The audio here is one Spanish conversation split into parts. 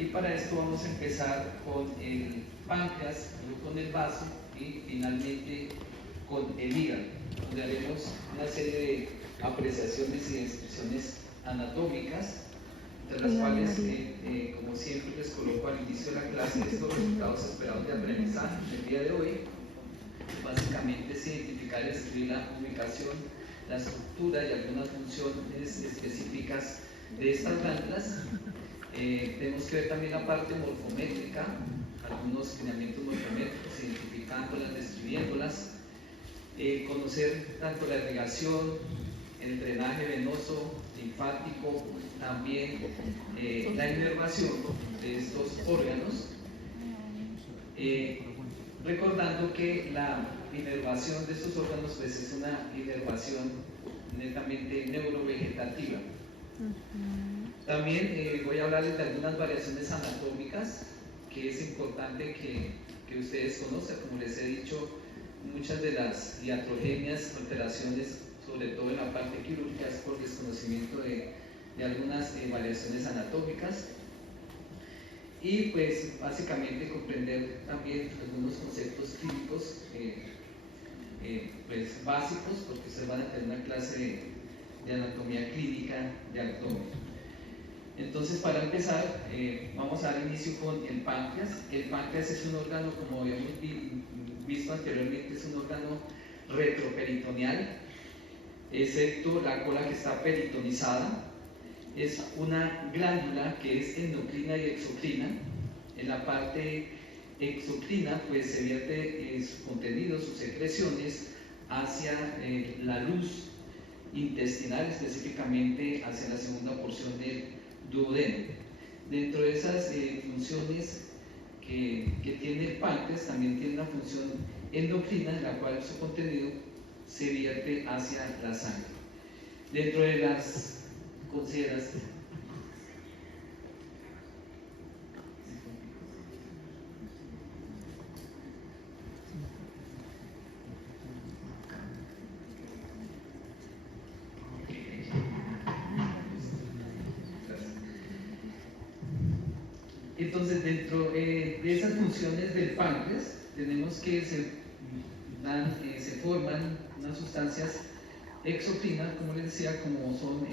Y para esto vamos a empezar con el páncreas, luego con el vaso y finalmente con el hígado, donde haremos una serie de apreciaciones y descripciones anatómicas, entre las cuales, como siempre, les coloco al inicio de la clase estos resultados esperados de aprendizaje. El día de hoy, básicamente, es identificar y describir la ubicación, la estructura y algunas funciones específicas de estas glándulas. Tenemos que ver también la parte morfométrica, algunos lineamientos morfométricos, identificándolas, describiéndolas, conocer tanto la irrigación, el drenaje venoso, linfático, también la inervación de estos órganos, recordando que la inervación de estos órganos pues, es una inervación netamente neurovegetativa. También voy a hablarles de algunas variaciones anatómicas que es importante que ustedes conozcan. Como les he dicho, muchas de las iatrogenias, alteraciones, sobre todo en la parte quirúrgica, es por desconocimiento de algunas variaciones anatómicas. Y pues básicamente comprender también algunos conceptos clínicos pues, básicos, porque ustedes van a tener una clase de anatomía clínica de abdomen. Entonces, para empezar, vamos a dar inicio con el páncreas. El páncreas es un órgano, como habíamos visto anteriormente, es un órgano retroperitoneal, excepto la cola que está peritonizada. Es una glándula que es endocrina y exocrina. En la parte exocrina, pues se vierte su contenido, sus secreciones, hacia la luz intestinal, específicamente hacia la segunda porción del duodeno. Dentro de esas funciones que tiene el páncreas, también tiene una función endocrina, en la cual su contenido se vierte hacia la sangre. Dentro de las consideraciones, entonces, dentro de esas funciones del páncreas, tenemos que se forman unas sustancias exocrinas, como les decía, como son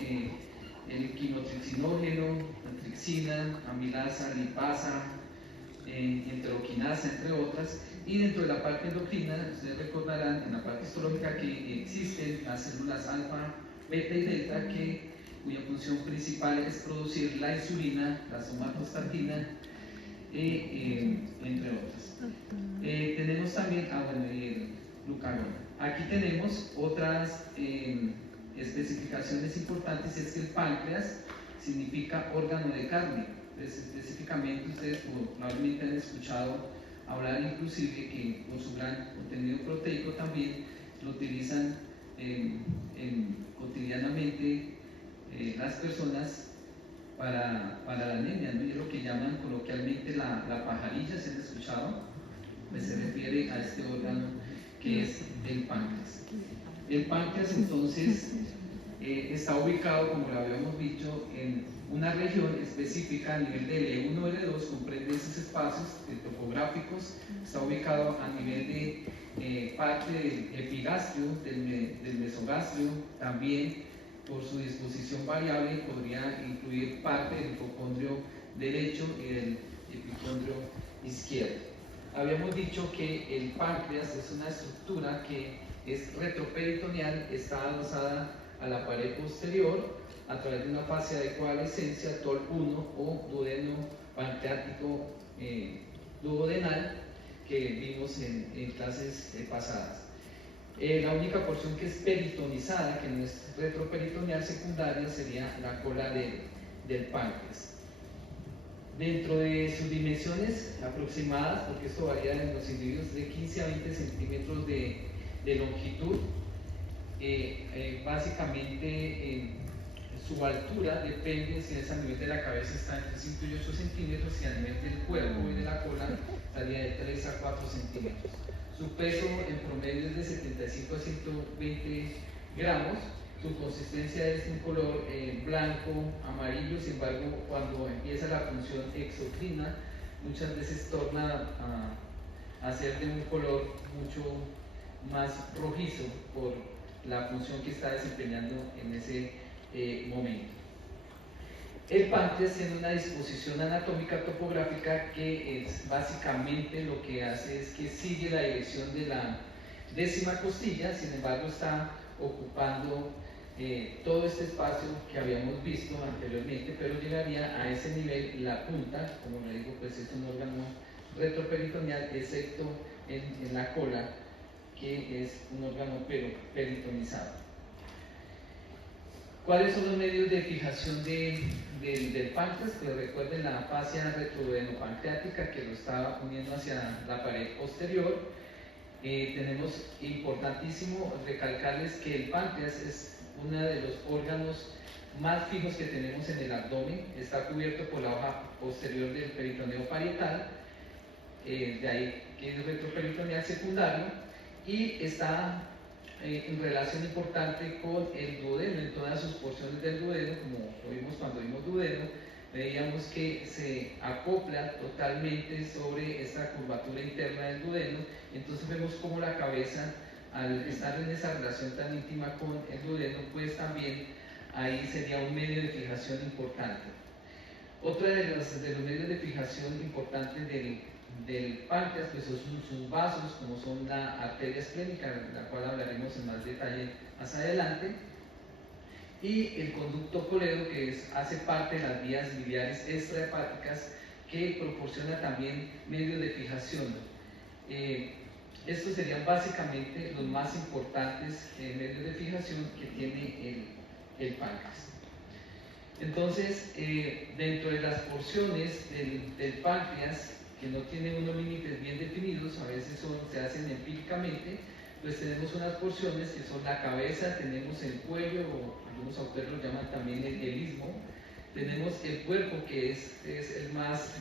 el quinotripsinógeno, la tripsina, amilasa, lipasa, enteroquinasa, entre otras. Y dentro de la parte endocrina, ustedes recordarán en la parte histológica que existen las células alfa, beta y delta, cuya función principal es producir la insulina, la somatostatina, entre otras. Tenemos también, glucagón. Aquí tenemos otras especificaciones importantes, es que el páncreas significa órgano de carne. Entonces, específicamente ustedes probablemente han escuchado hablar inclusive que por su gran contenido proteico también lo utilizan cotidianamente las personas para la anemia, ¿no? Y es lo que llaman coloquialmente la pajarilla, ¿se han escuchado? Pues se refiere a este órgano que es el páncreas. El páncreas entonces está ubicado, como lo habíamos dicho, en una región específica a nivel de L1 L2, comprende esos espacios topográficos, está ubicado a nivel de parte del epigastrio, del mesogastrio, también por su disposición variable podría incluir parte del hipocondrio derecho y del epicondrio izquierdo. Habíamos dicho que el páncreas es una estructura que es retroperitoneal, está adosada a la pared posterior a través de una fascia de coalescencia TOL1 o duodeno pancreático duodenal que vimos en clases pasadas. La única porción que es peritonizada, que no es retroperitoneal secundaria, sería la cola del páncreas. Dentro de sus dimensiones aproximadas, porque esto varía en los individuos de 15 a 20 centímetros de longitud, básicamente su altura depende si es a nivel de la cabeza está entre 5 y 8 centímetros y a nivel del cuerpo y de la cola estaría de 3 a 4 centímetros. Su peso en promedio es de 75 a 120 gramos su consistencia es un color blanco, amarillo. Sin embargo, cuando empieza la función exocrina, muchas veces torna a ser de un color mucho más rojizo por la función que está desempeñando en ese momento. El páncreas tiene una disposición anatómica topográfica que es básicamente lo que hace es que sigue la dirección de la décima costilla. Sin embargo, está ocupando todo este espacio que habíamos visto anteriormente, pero llegaría a ese nivel. La punta, como le digo, pues es un órgano retroperitoneal, excepto en la cola, que es un órgano peritonizado. ¿Cuáles son los medios de fijación del páncreas? Pues recuerden la fascia retroduodenopancreática, que lo estaba uniendo hacia la pared posterior. Tenemos importantísimo recalcarles que el páncreas es uno de los órganos más fijos que tenemos en el abdomen. Está cubierto por la hoja posterior del peritoneo parietal, de ahí que es retroperitoneal secundario, y está en relación importante con el duodeno. En todas sus porciones del duodeno, como lo vimos cuando vimos duodeno, veíamos que se acopla totalmente sobre esta curvatura interna del duodeno. Entonces vemos como la cabeza, al estar en esa relación tan íntima con el duodeno, pues también ahí sería un medio de fijación importante. Otro de los medios de fijación importantes del páncreas pues son sus vasos, como son la arteria esplénica, de la cual hablaremos en más detalle más adelante, y el conducto colero, que hace parte de las vías biliares extrahepáticas, que proporciona también medios de fijación. Estos serían básicamente los más importantes medios de fijación que tiene el páncreas. Entonces, dentro de las porciones del páncreas, que no tienen unos límites bien definidos, a veces se hacen empíricamente, pues tenemos unas porciones que son la cabeza, tenemos el cuello, o algunos autores lo llaman también el istmo, tenemos el cuerpo, que es el más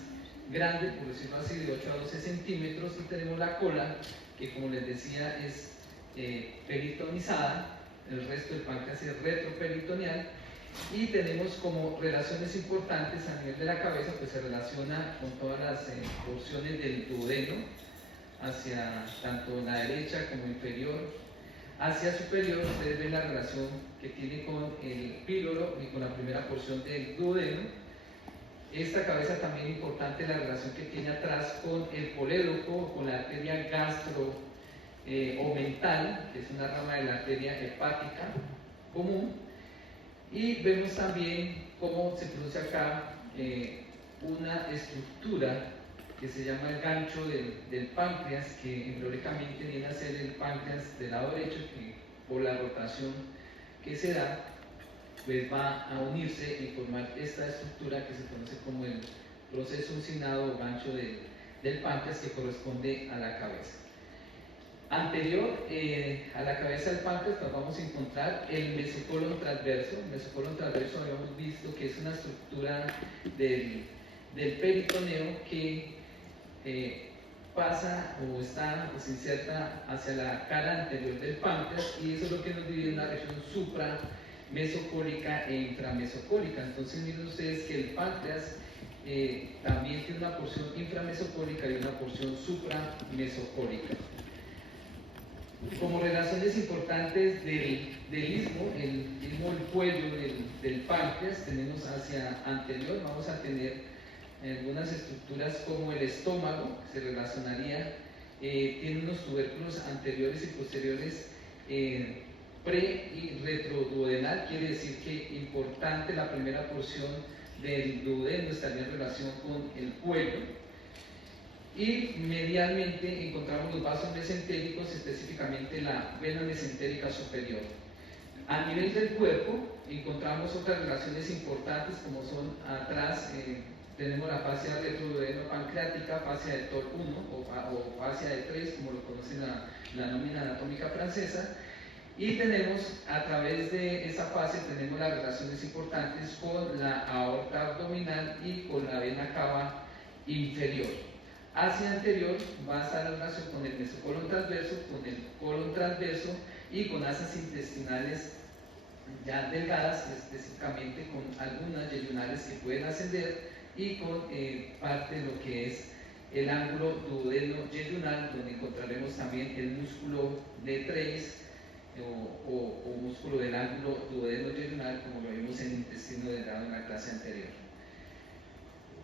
grande, por decirlo así, de 8 a 12 centímetros, y tenemos la cola, que como les decía es peritonizada. El resto del páncreas es retroperitoneal. Y tenemos como relaciones importantes a nivel de la cabeza, pues se relaciona con todas las porciones del duodeno, hacia tanto la derecha como inferior. Hacia superior, ustedes ven la relación que tiene con el píloro y con la primera porción del duodeno. Esta cabeza también importante, la relación que tiene atrás con el colédoco, con la arteria gastro o mental, que es una rama de la arteria hepática común. Y vemos también cómo se produce acá una estructura que se llama el gancho del páncreas, que embriológicamente viene a ser el páncreas del lado derecho, que por la rotación que se da, pues va a unirse y formar esta estructura que se conoce como el proceso uncinado o gancho del páncreas, que corresponde a la cabeza. Anterior a la cabeza del páncreas, pues vamos a encontrar el mesocolon transverso. El mesocolon transverso habíamos visto que es una estructura del peritoneo que pasa o se inserta hacia la cara anterior del páncreas, y eso es lo que nos divide en la región supramesocólica e inframesocólica. Entonces miren ustedes que el páncreas también tiene una porción inframesocólica y una porción supramesocólica. Como relaciones importantes del istmo, el cuello del páncreas, tenemos hacia anterior, vamos a tener algunas estructuras como el estómago, que se relacionaría, tiene unos tubérculos anteriores y posteriores pre y retroduodenal. Quiere decir que importante la primera porción del duodeno estaría en relación con el cuello. Y medialmente encontramos los vasos mesentéricos, específicamente la vena mesentérica superior. A nivel del cuerpo encontramos otras relaciones importantes, como son atrás, tenemos la fascia retroduodenopancreática, fascia de TOR 1 o fascia de 3, como lo conocen la nómina anatómica francesa. Y tenemos, a través de esa fascia, tenemos las relaciones importantes con la aorta abdominal y con la vena cava inferior. Hacia anterior va a estar la relación con el mesocolon transverso, con el colon transverso y con asas intestinales ya delgadas, específicamente con algunas yeyunales que pueden ascender y con parte de lo que es el ángulo duodeno-yeyunal, donde encontraremos también el músculo de Treis o músculo del ángulo duodeno-yeyunal, como lo vimos en el intestino delgado en la clase anterior.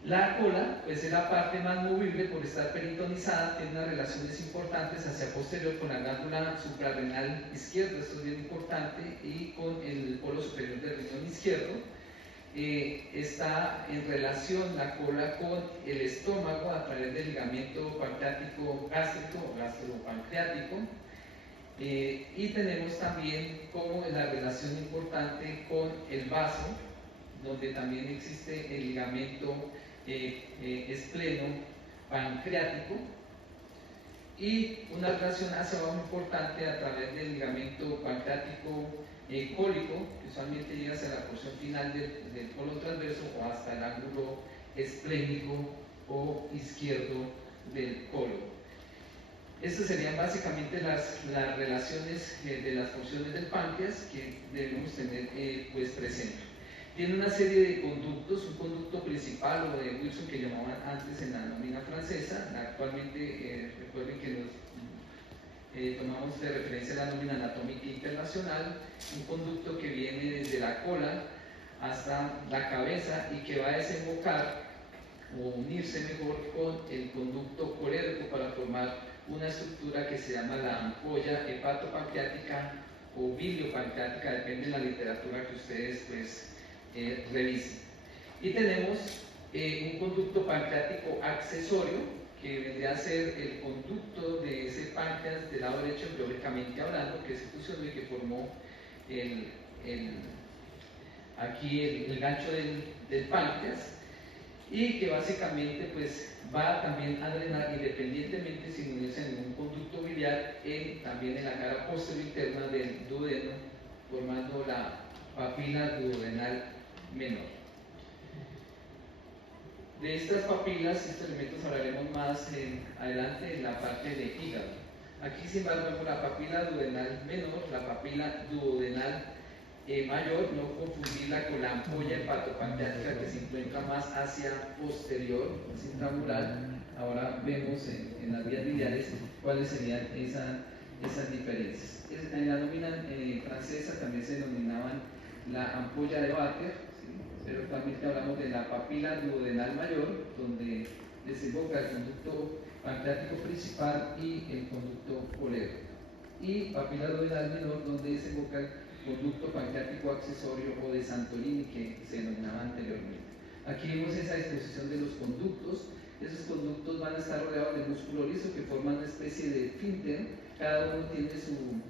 La cola, pues es la parte más movible por estar peritonizada, tiene unas relaciones importantes hacia posterior con la glándula suprarrenal izquierda, esto es bien importante, y con el polo superior del riñón izquierdo. Está en relación la cola con el estómago a través del ligamiento pancreático gástrico o gastropancreático. Y tenemos también como la relación importante con el vaso, donde también existe el ligamento espleno pancreático, y una relación hacia abajo importante a través del ligamento pancreático cólico, que usualmente llega hacia la porción final del colon transverso o hasta el ángulo esplénico o izquierdo del colon. Estas serían básicamente las relaciones de las funciones del páncreas que debemos tener pues presente. Tiene una serie de conductos, un conducto principal o de Wilson que llamaban antes en la nómina francesa. Actualmente recuerden que nos tomamos de referencia la nómina anatómica internacional, un conducto que viene desde la cola hasta la cabeza y que va a desembocar o unirse mejor con el conducto colérico para formar una estructura que se llama la ampolla hepatopancreática o biliopancreática, depende de la literatura que ustedes pues revisen. Y tenemos un conducto pancreático accesorio que vendría a ser el conducto de ese páncreas del lado derecho, biológicamente hablando, que se fusionó y que formó aquí el gancho del páncreas, y que básicamente pues va también a drenar independientemente sin unirse en ningún conducto biliar también en la cara posterior interna del duodeno, formando la papila duodenal menor. De estas papilas, estos elementos hablaremos más adelante en la parte de hígado. Aquí sin embargo vemos la papila duodenal menor, la papila duodenal mayor, no confundirla con la ampolla hepatopancreática que se encuentra más hacia posterior, es intramural. Ahora vemos en las vías biliares cuáles serían esas diferencias. En la nómina francesa también se denominaban la ampolla de Vater, ¿sí? Pero actualmente hablamos de la papila duodenal mayor, donde desemboca el conducto pancreático principal y el conducto colérico, y papila duodenal menor, donde desemboca el conducto pancreático accesorio o de Santolini, que se denominaba anteriormente. Aquí vemos esa disposición de los conductos. Esos conductos van a estar rodeados de músculo liso que forman una especie de esfínter. Cada uno tiene su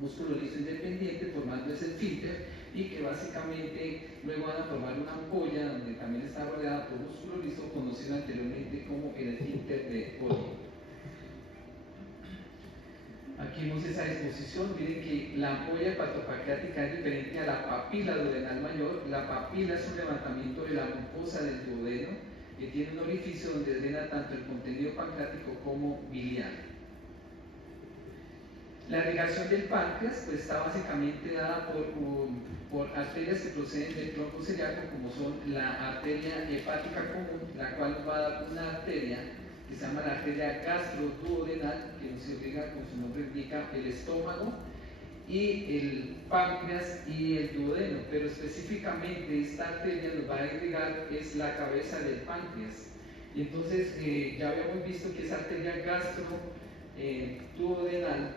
músculo liso independiente formando ese esfínter, y que básicamente luego van a formar una ampolla donde también está rodeada por músculo liso, conocido anteriormente como el esfínter de Cody. Aquí vemos esa disposición. Miren que la ampolla hepatopancreática es diferente a la papila duodenal mayor. La papila es un levantamiento de la mucosa del duodeno que tiene un orificio donde drena tanto el contenido pancreático como biliar. La irrigación del páncreas pues, está básicamente dada por arterias que proceden del tronco celíaco, como son la arteria hepática común, la cual nos va a dar una arteria que se llama la arteria gastroduodenal, que nos irriga, como su nombre indica, el estómago y el páncreas y el duodeno, pero específicamente esta arteria nos va a irrigar es la cabeza del páncreas. Y entonces ya habíamos visto que esa arteria gastroduodenal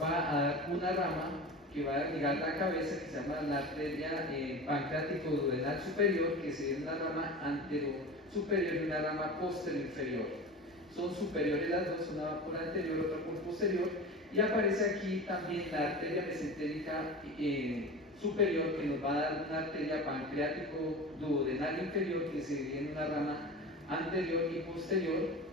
va a dar una rama que va a irrigar la cabeza, que se llama la arteria pancreático-duodenal superior, que sería una rama antero superior y una rama posterior inferior. Son superiores las dos, una por anterior, otra por posterior, y aparece aquí también la arteria mesentérica superior, que nos va a dar una arteria pancreático-duodenal inferior, que sería en una rama anterior y posterior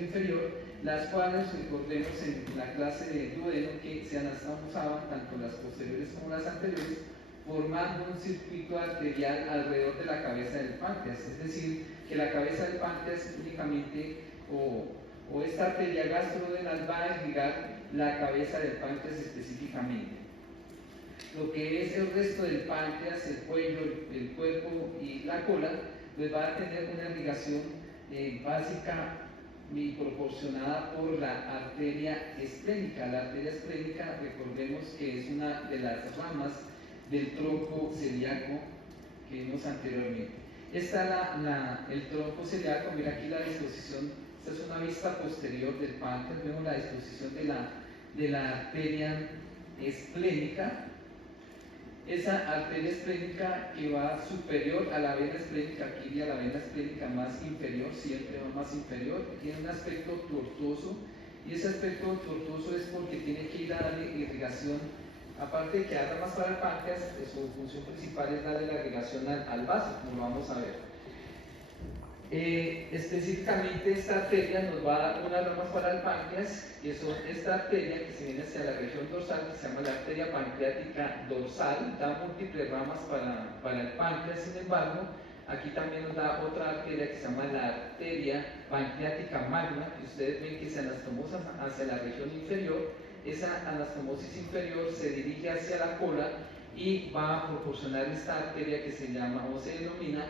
inferior, las cuales recordemos en la clase de duodeno que se usaban tanto las posteriores como las anteriores, formando un circuito arterial alrededor de la cabeza del páncreas, es decir, que la cabeza del páncreas únicamente, o esta arteria gastroduodenal va a irrigar la cabeza del páncreas específicamente. lo que es el resto del páncreas, el cuello, el cuerpo y la cola, pues va a tener una irrigación básica y proporcionada por la arteria esplénica. La arteria esplénica, recordemos que es una de las ramas del tronco celíaco que vimos anteriormente. Está el tronco celíaco, mira aquí la disposición, esta es una vista posterior del páncreas, vemos la disposición de la arteria esplénica. Esa arteria esplénica que va superior a la vena esplénica, aquí iría la vena esplénica más inferior, siempre va más inferior, tiene un aspecto tortuoso, y ese aspecto tortuoso es porque tiene que ir a darle irrigación, aparte de que haga más para el páncreas, su función principal es darle la irrigación al vaso, como lo vamos a ver. Específicamente esta arteria nos va a dar unas ramas para el páncreas, que son esta arteria que se viene hacia la región dorsal, que se llama la arteria pancreática dorsal, da múltiples ramas para el páncreas. Sin embargo, aquí también nos da otra arteria que se llama la arteria pancreática magna, que ustedes ven que se anastomosa hacia la región inferior. Esa anastomosis inferior se dirige hacia la cola y va a proporcionar esta arteria que se llama o se denomina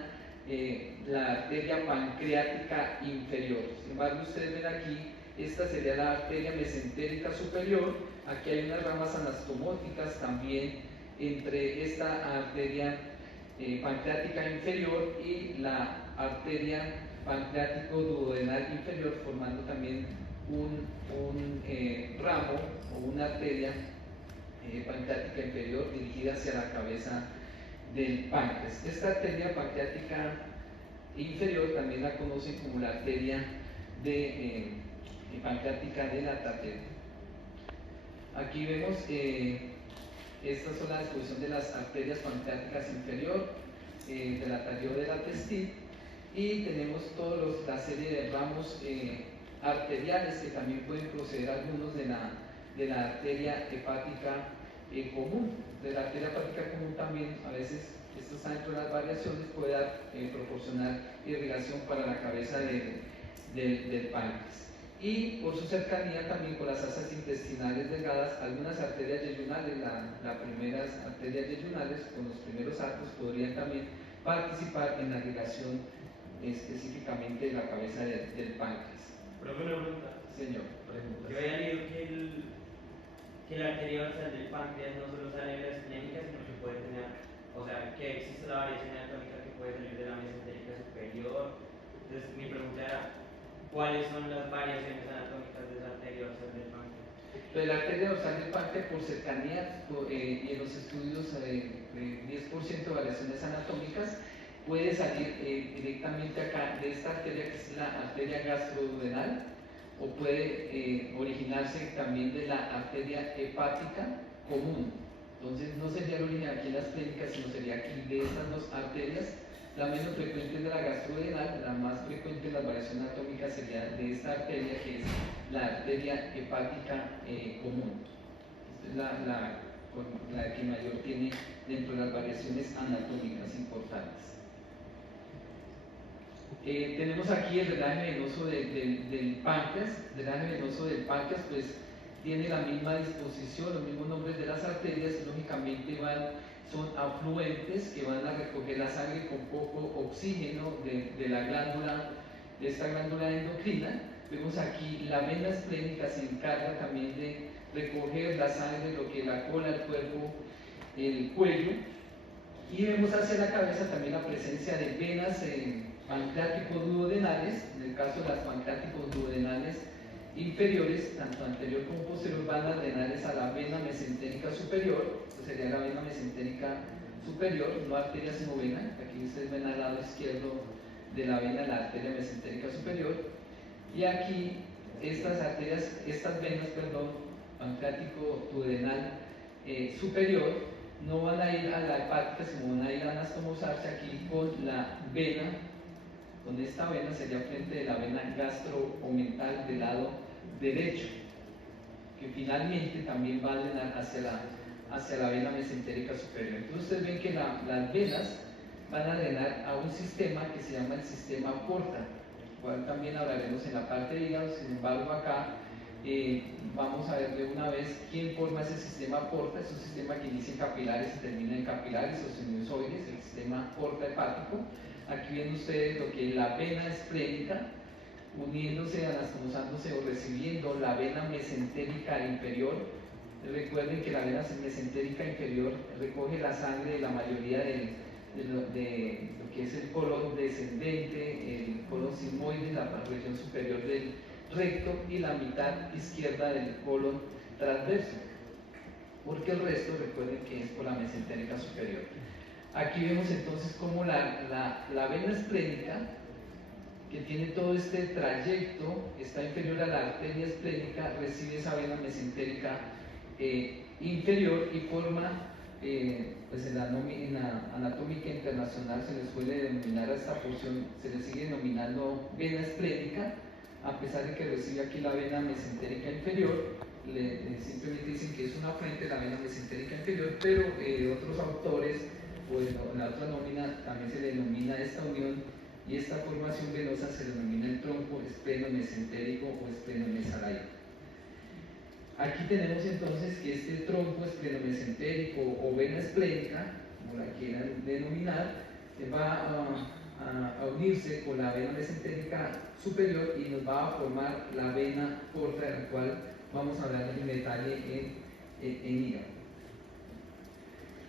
la arteria pancreática inferior. Sin embargo, ustedes ven aquí, esta sería la arteria mesentérica superior. Aquí hay unas ramas anastomóticas también entre esta arteria pancreática inferior y la arteria pancreático duodenal inferior, formando también un ramo o una arteria pancreática inferior dirigida hacia la cabeza del páncreas. Esta arteria pancreática inferior también la conocen como la arteria pancreática de la tatera. Aquí vemos esta es la disposición de las arterias pancreáticas inferior, de la arteria de la testis, y tenemos toda la serie de ramos arteriales que también pueden proceder algunos de la arteria hepática común. De la arteria hepática común también, a veces, esto está dentro de las variaciones, puede proporcionar irrigación para la cabeza del páncreas. Y por su cercanía también con las asas intestinales delgadas, algunas arterias yeyunales, las primeras arterias yeyunales con los primeros arcos podrían también participar en la irrigación específicamente de la cabeza del páncreas. Profe, una pregunta. Señor, preguntas. Yo había leído que la arteria dorsal del páncreas no solo sale de la esplénica, sino que puede tener, o sea, que existe la variación anatómica que puede salir de la mesentérica superior. Entonces, mi pregunta era, ¿cuáles son las variaciones anatómicas de esa arteria dorsal del páncreas? Pero la arteria dorsal del páncreas, por cercanía y en los estudios de 10% de variaciones anatómicas, puede salir directamente acá de esta arteria que es la arteria gastroduodenal, o puede originarse también de la arteria hepática común. Entonces no sería el origen aquí en las clínicas, sino sería aquí de estas dos arterias. La menos frecuente es de la gastroduodenal, la más frecuente de las variaciones anatómicas sería de esta arteria que es la arteria hepática común. Esta es la que mayor tiene dentro de las variaciones anatómicas importantes. Tenemos aquí el drenaje venoso del páncreas. El drenaje venoso del páncreas pues tiene la misma disposición, los mismos nombres de las arterias, y lógicamente son afluentes que van a recoger la sangre con poco oxígeno de la glándula, de esta glándula endocrina. Vemos aquí la vena esplénica se encarga también de recoger la sangre, lo que es la cola, el cuerpo, el cuello, y vemos hacia la cabeza también la presencia de venas pancreáticos duodenales. En el caso de las pancreáticos duodenales inferiores, tanto anterior como posterior, van a drenar a la vena mesentérica superior, que sería la vena mesentérica superior, no arteria sino vena. Aquí ustedes ven al lado izquierdo de la vena la arteria mesentérica superior, y aquí estas venas, pancreático duodenal superior, no van a ir a la hepática, sino van a ir a anastomosarse aquí con la vena. Con esta vena sería frente de la vena gastroomental del lado derecho, que finalmente también va a drenar hacia la vena mesentérica superior. Entonces ustedes ven que las venas van a drenar a un sistema que se llama el sistema porta, cual también hablaremos en la parte de hígado. Sin embargo, acá Vamos a ver de una vez quién forma ese sistema porta. Es un sistema que inicia en capilares y termina en capilares o sinusoides, el sistema porta hepático. Aquí ven ustedes lo que es la vena esplénica, uniéndose, anastomosándose o recibiendo la vena mesentérica inferior. Recuerden que la vena mesentérica inferior recoge la sangre de la mayoría de lo que es el colon descendente, el colon sigmoide, la región superior del recto y la mitad izquierda del colon transverso, porque el resto recuerden que es por la mesentérica superior. Aquí vemos entonces cómo la vena esplénica, que tiene todo este trayecto, está inferior a la arteria esplénica, recibe esa vena mesentérica inferior y forma, pues en la anatómica internacional se le suele denominar a esta porción, se le sigue denominando vena esplénica, a pesar de que recibe aquí la vena mesentérica inferior. Simplemente dicen que es una fuente la vena mesentérica inferior, pero otros autores, o en la otra nómina también se le denomina esta unión y esta formación venosa se denomina el tronco espleno-mesentérico o espleno-mesalaico. Aquí tenemos entonces que este tronco espleno-mesentérico o vena esplénica, como la quieran denominar, va a unirse con la vena mesentérica superior y nos va a formar la vena porta, de la cual vamos a hablar en detalle en hígado.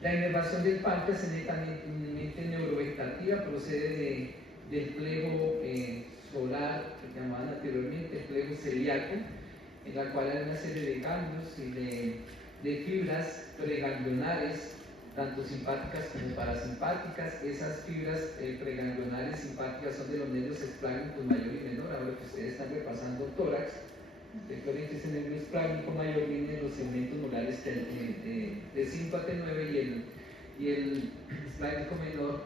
La inervación del páncreas es netamente neurovegetativa, procede del plego solar, que llamaban anteriormente el plego celíaco, en la cual hay una serie de ganglios y de fibras preganglionares, tanto simpáticas como parasimpáticas. Esas fibras preganglionares simpáticas son de los nervios espláncnicos mayor y menor. Ahora que ustedes están repasando tórax, recuerden que ese nervio espláncnico mayor viene de los segmentos molares de 5 a T9 y el espláncnico menor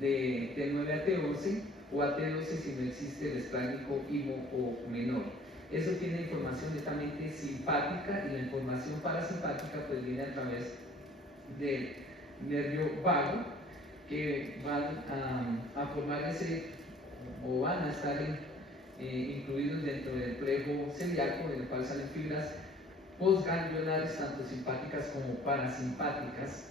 de T9 a T11 o a T12 si no existe el espláncnico imo o menor. Eso tiene información netamente simpática y la información parasimpática pues viene a través del nervio vago, que van a formar o van a estar incluidos dentro del plego celíaco, del cual salen fibras postganglionares, tanto simpáticas como parasimpáticas,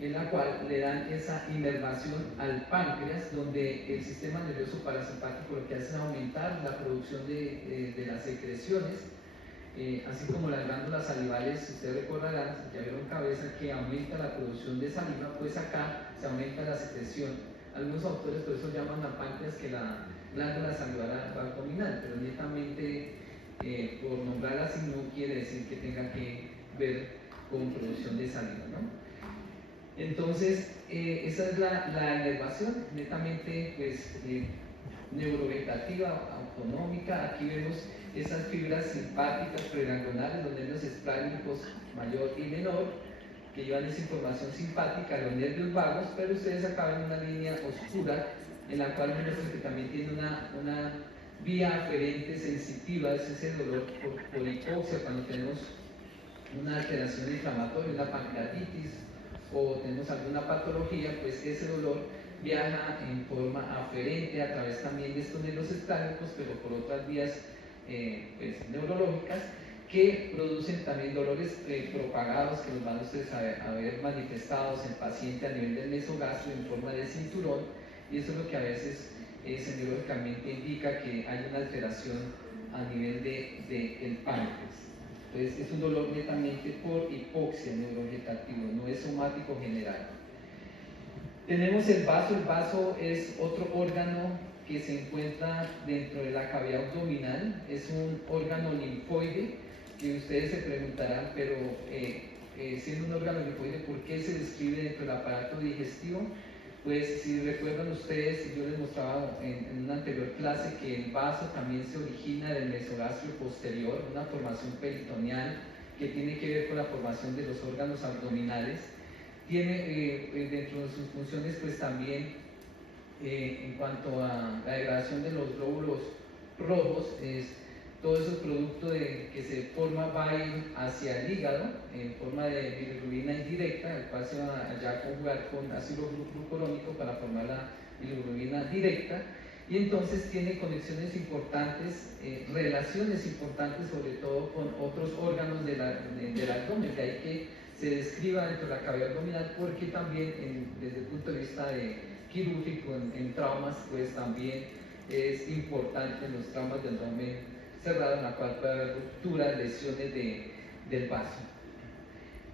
en la cual le dan esa inervación al páncreas, donde el sistema nervioso parasimpático lo que hace es aumentar la producción de las secreciones, así como las glándulas salivales. Ustedes recordarán, ya vieron cabeza, que aumenta la producción de saliva, pues acá se aumenta la secreción. Algunos autores por eso llaman al páncreas que la glándula salivar abdominal, pero netamente por nombrarla así no quiere decir que tenga que ver con producción de saliva, ¿no? Entonces, esa es la inervación, netamente pues, neurovegetativa, autonómica. Aquí vemos esas fibras simpáticas preganglionares, los nervios espláncnicos mayor y menor, que llevan esa información simpática a los nervios vagos, pero ustedes acá ven una línea oscura en la cual vemos que también tiene una vía aferente sensitiva, es ese dolor por hipoxia cuando tenemos una alteración inflamatoria, una pancreatitis, o tenemos alguna patología, pues ese dolor viaja en forma aferente a través también de estos nervios espláncnicos, pero por otras vías pues, neurológicas, que producen también dolores propagados que los van ustedes a ver manifestados en paciente a nivel del mesogastrio en forma de cinturón, y eso es lo que a veces semiológicamente indica que hay una alteración a nivel del páncreas. Entonces es un dolor netamente por hipoxia neurovegetativo, no es somático general. Tenemos el vaso es otro órgano que se encuentra dentro de la cavidad abdominal, es un órgano linfoide, que ustedes se preguntarán, pero siendo un órgano linfoide, ¿por qué se describe dentro del aparato digestivo? Pues si recuerdan ustedes, yo les mostraba en una anterior clase que el vaso también se origina del mesogastrio posterior, una formación peritoneal que tiene que ver con la formación de los órganos abdominales. Tiene dentro de sus funciones pues también en cuanto a la degradación de los glóbulos rojos, todo ese producto que se forma va a ir hacia el hígado en forma de bilirrubina indirecta, el cual se va allá a conjugar con ácido glucurónico para formar la bilirrubina directa, y entonces tiene conexiones importantes, relaciones importantes sobre todo con otros órganos del abdomen, de ahí que se describa dentro de la cavidad abdominal, porque también desde el punto de vista quirúrgico en traumas, pues también es importante en los traumas del abdomen cerrado, en la cual puede haber rupturas, lesiones del vaso.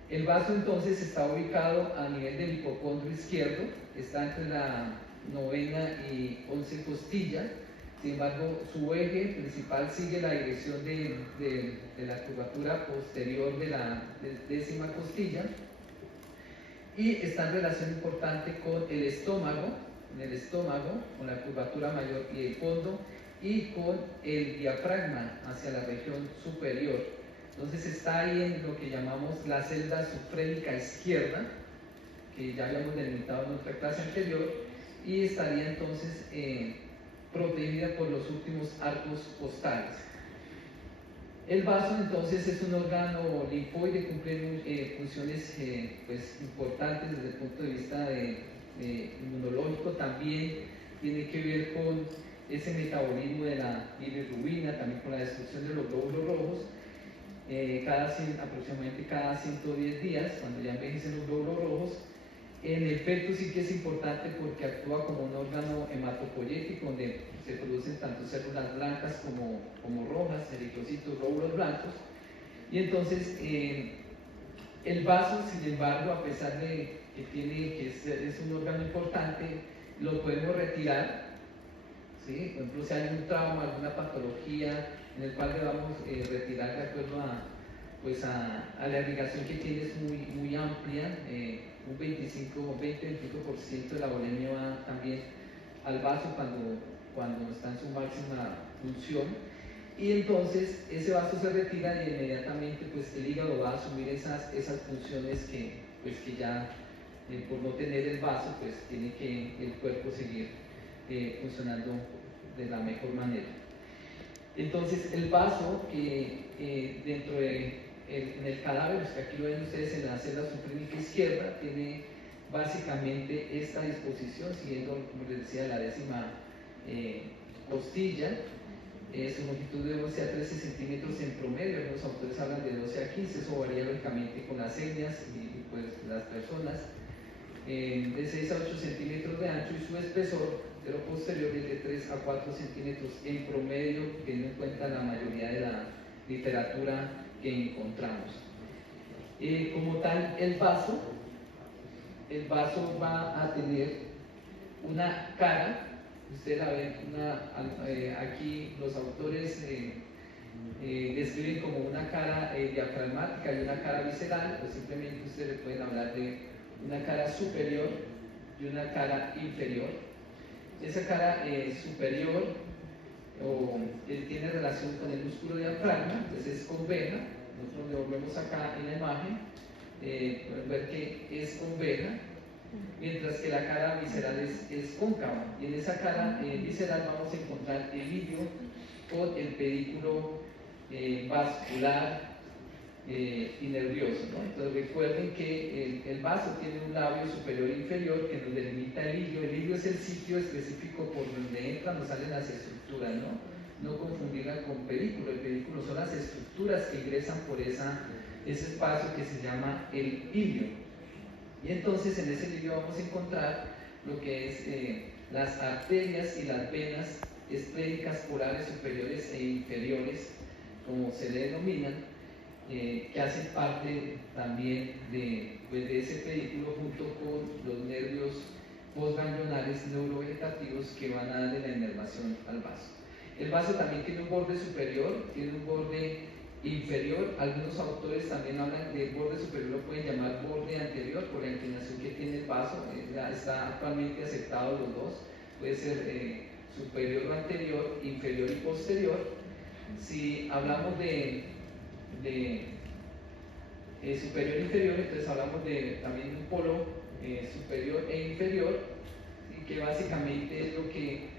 El vaso entonces está ubicado a nivel del hipocondrio izquierdo, está entre la 9ª y 11 costilla. Sin embargo, su eje principal sigue la dirección de la curvatura posterior de la 10ª costilla y está en relación importante con el estómago, con la curvatura mayor y el fondo, y con el diafragma hacia la región superior. Entonces está ahí en lo que llamamos la celda sufrénica izquierda, que ya habíamos delimitado en nuestra clase anterior, y estaría entonces protegida por los últimos arcos costales. El vaso entonces es un órgano linfoide, cumple funciones pues, importantes desde el punto de vista inmunológico, también tiene que ver con ese metabolismo de la bilirrubina, también con la destrucción de los glóbulos rojos, aproximadamente cada 110 días, cuando ya envejecen los glóbulos rojos. En el feto sí que es importante porque actúa como un órgano hematopoyético, donde se producen tanto células blancas como rojas, eritrocitos, glóbulos blancos. Y entonces el vaso, sin embargo, a pesar de que es un órgano importante, lo podemos retirar, ¿sí? Por ejemplo, si hay un trauma, alguna patología en el cual debamos retirar de acuerdo a la irrigación que tiene, es muy amplia, un 20-25% de la volemia va también al vaso cuando está en su máxima función, y entonces ese vaso se retira y inmediatamente pues el hígado va a asumir esas funciones que ya por no tener el vaso pues tiene que el cuerpo seguir funcionando de la mejor manera. Entonces el vaso dentro en el cadáver, que aquí lo ven ustedes en la celda sufrénica izquierda, tiene básicamente esta disposición, siguiendo, como les decía, la 10ª costilla. Su longitud de 12 a 13 centímetros en promedio, algunos autores hablan de 12 a 15, eso varía lógicamente con las etnias y pues las personas. De 6 a 8 centímetros de ancho, y su espesor de lo posterior es de 3 a 4 centímetros en promedio, teniendo en cuenta la mayoría de la literatura que encontramos. Como tal, el vaso va a tener una cara, usted la ve, aquí los autores describen como una cara diafragmática y una cara visceral, o simplemente ustedes pueden hablar de una cara superior y una cara inferior. Esa cara superior tiene relación con el músculo diafragma, entonces es conveja. Nosotros lo vemos acá en la imagen, pueden ver que es conveja, mientras que la cara visceral es cóncava, y en esa cara visceral vamos a encontrar el ilio con el pedículo vascular y nervioso, ¿no? Entonces recuerden que el vaso tiene un labio superior e inferior que nos delimita el ilio. El ilio es el sitio específico por donde entran o salen las estructuras, no confundirla con pedículo. El pedículo son las estructuras que ingresan por ese espacio que se llama el ilio. Y entonces en ese ilio vamos a encontrar lo que es las arterias y las venas esplénicas polares superiores e inferiores, como se le denominan, que hacen parte también de ese pedículo, junto con los nervios postganglionares neurovegetativos que van a darle la inervación al vaso. El vaso también tiene un borde superior, tiene un borde inferior. Algunos autores también hablan del borde superior, lo pueden llamar borde anterior por la inclinación que tiene el vaso. Está actualmente aceptado los dos, puede ser superior o anterior, inferior y posterior. Si hablamos de superior e inferior, entonces hablamos también de un polo superior e inferior, y que básicamente es lo que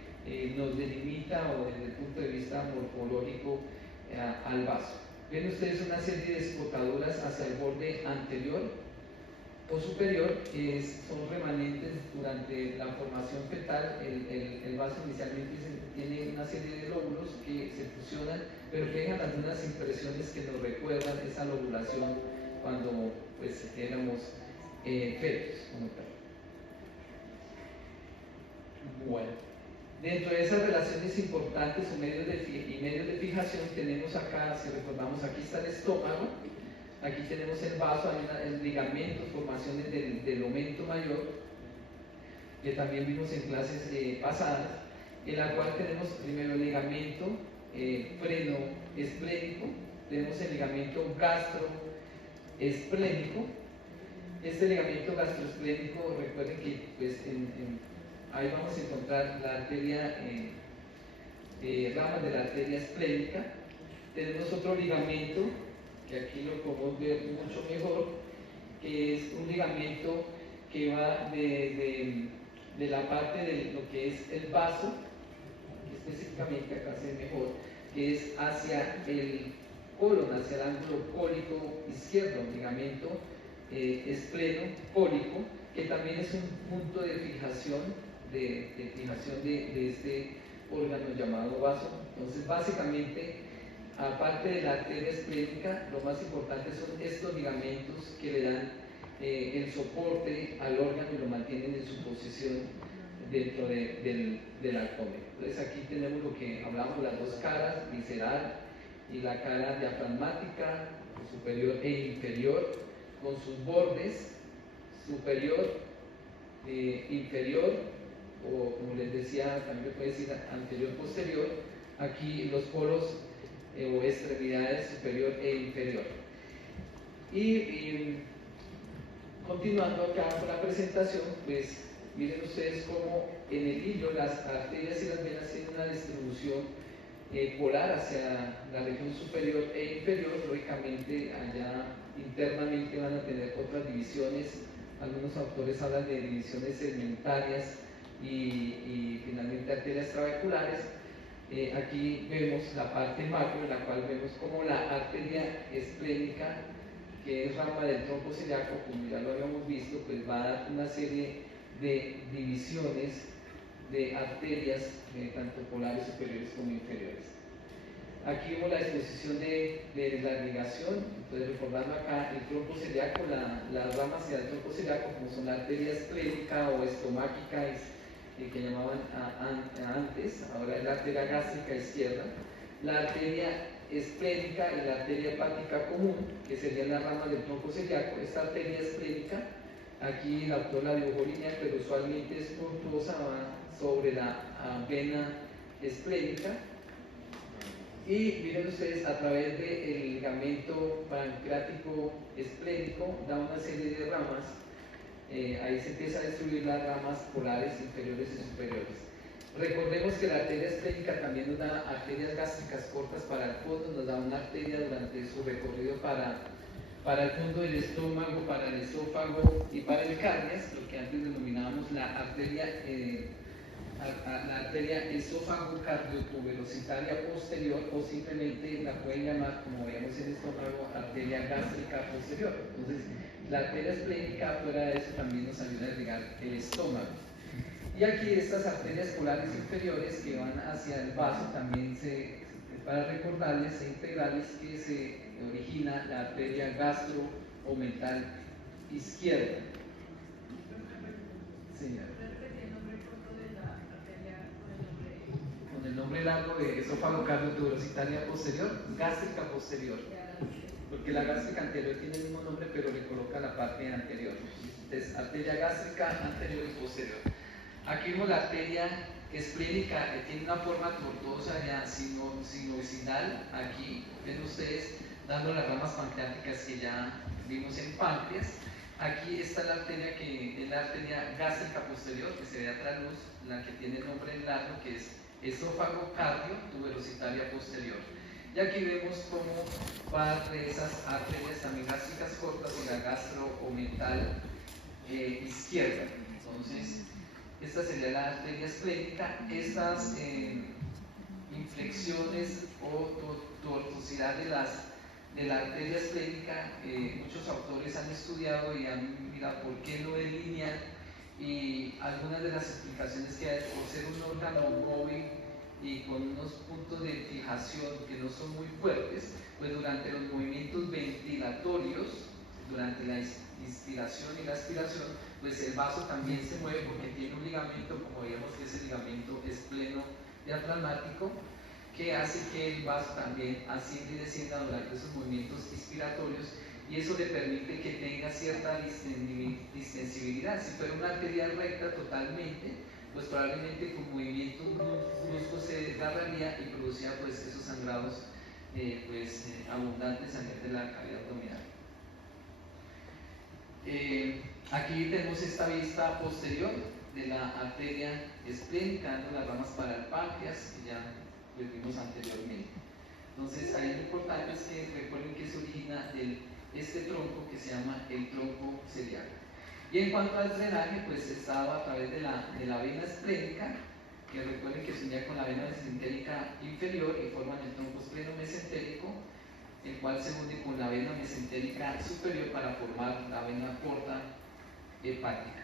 nos delimita, o desde el punto de vista morfológico, al vaso. Ven ustedes una serie de escotaduras hacia el borde anterior o superior, que son remanentes durante la formación fetal. El vaso inicialmente es una serie de lóbulos que se fusionan, pero que dejan algunas impresiones que nos recuerdan esa lobulación cuando pues éramos fetos como tal. Bueno, dentro de esas relaciones importantes o medios de fijación tenemos acá, si recordamos, aquí está el estómago, aquí tenemos el vaso, hay el ligamento, formaciones del omenто mayor, que también vimos en clases pasadas, en la cual tenemos primero el ligamento freno esplénico, tenemos el ligamento gastroesplénico. Este ligamento gastroesplénico, recuerden que pues, ahí vamos a encontrar la arteria, ramas de la arteria esplénica. Tenemos otro ligamento, que aquí lo podemos ver mucho mejor, que es un ligamento que va de la parte de lo que es el vaso, específicamente acá se ve mejor, que es hacia el colon, hacia el ángulo cólico izquierdo, ligamento espleno cólico, que también es un punto de fijación de este órgano llamado vaso. Entonces, básicamente, aparte de la arteria esplénica, lo más importante son estos ligamentos que le dan el soporte al órgano y lo mantienen en su posición dentro del abdomen. Entonces aquí tenemos lo que hablamos, las dos caras, visceral y la cara diafragmática, superior e inferior, con sus bordes superior, inferior, o como les decía, también puede decir anterior-posterior, aquí los polos o extremidades superior e inferior. Y continuando acá con la presentación, pues miren ustedes cómo en el hilo las arterias y las venas tienen una distribución polar hacia la región superior e inferior. Lógicamente allá internamente van a tener otras divisiones. Algunos autores hablan de divisiones segmentarias y finalmente arterias trabeculares. Aquí vemos la parte macro, en la cual vemos como la arteria esplénica, que es rama del tronco celíaco, como ya lo habíamos visto, pues va a dar una serie de divisiones de arterias, tanto polares superiores como inferiores. Aquí vemos la exposición de la ligación. Entonces, recordando acá el tronco celíaco, las ramas hacia el tronco celíaco, como son la arteria esplénica o estomáquica, que llamaban antes, ahora es la arteria gástrica izquierda, la arteria esplénica y la arteria hepática común, que serían las ramas del tronco celíaco. Esta arteria esplénica, aquí el autor la dibujó lineal, pero usualmente es puntuosa, va sobre la vena esplénica. Y miren ustedes, a través del ligamento pancreático esplénico da una serie de ramas. Ahí se empieza a distribuir las ramas polares inferiores y superiores. Recordemos que la arteria esplénica también nos da arterias gástricas cortas para el fondo, nos da una arteria durante su recorrido para el fondo del estómago, para el esófago y para el cardias, lo que antes denominábamos la arteria esófago-cardiotuberositaria posterior, o simplemente la pueden llamar, como veíamos en el estómago, arteria gástrica posterior. Entonces, la arteria esplénica, fuera de eso, también nos ayuda a irrigar el estómago. Y aquí estas arterias polares inferiores que van hacia el vaso, también para recordarles e integrarles que se origina la arteria gastro-omental izquierda. Señora. Con el nombre largo de esófago cardiotuberositaria posterior, gástrica posterior. Porque la gástrica anterior tiene el mismo nombre, pero le coloca la parte anterior. Entonces, arteria gástrica anterior y posterior. Aquí vemos la arteria esplénica, que tiene una forma tortuosa ya sinovicidal. Aquí ven ustedes dando las ramas pancreáticas que ya vimos en páncreas. Aquí está la arteria que es la arteria gástrica posterior, que se ve atrás luz, la que tiene el nombre en largo, que es esófago cardio tuberositaria posterior. Y aquí vemos cómo parte de esas arterias también gástricas cortas y la gastro-omental izquierda. Entonces, esta sería la arteria esplénica. Estas inflexiones o tortuosidad de la arteria esplénica, muchos autores han estudiado y han mirado por qué no es lineal, y algunas de las explicaciones que hay, por ser un órgano móvil y con unos puntos de fijación que no son muy fuertes, pues durante los movimientos ventilatorios, durante la inspiración y la expiración, pues el vaso también se mueve porque tiene un ligamento, como vemos que ese ligamento es pleno diafragmático, que hace que el vaso también ascienda y descienda durante esos movimientos inspiratorios, y eso le permite que tenga cierta distensibilidad. Si fuera una arteria recta totalmente, pues probablemente con movimientos bruscos se desgarraría y producía pues esos sangrados abundantes a nivel de la cavidad abdominal. Aquí tenemos esta vista posterior de la arteria esplénica, dando las ramas para el páncreas, que ya lo vimos anteriormente. Entonces, ahí lo importante es que recuerden que se origina este tronco que se llama el tronco celíaco. Y en cuanto al drenaje, pues estaba a través de la vena esplénica, que recuerden que se unía con la vena mesentérica inferior y forman el tronco espleno-mesentérico, el cual se une con la vena mesentérica superior para formar la vena porta hepática.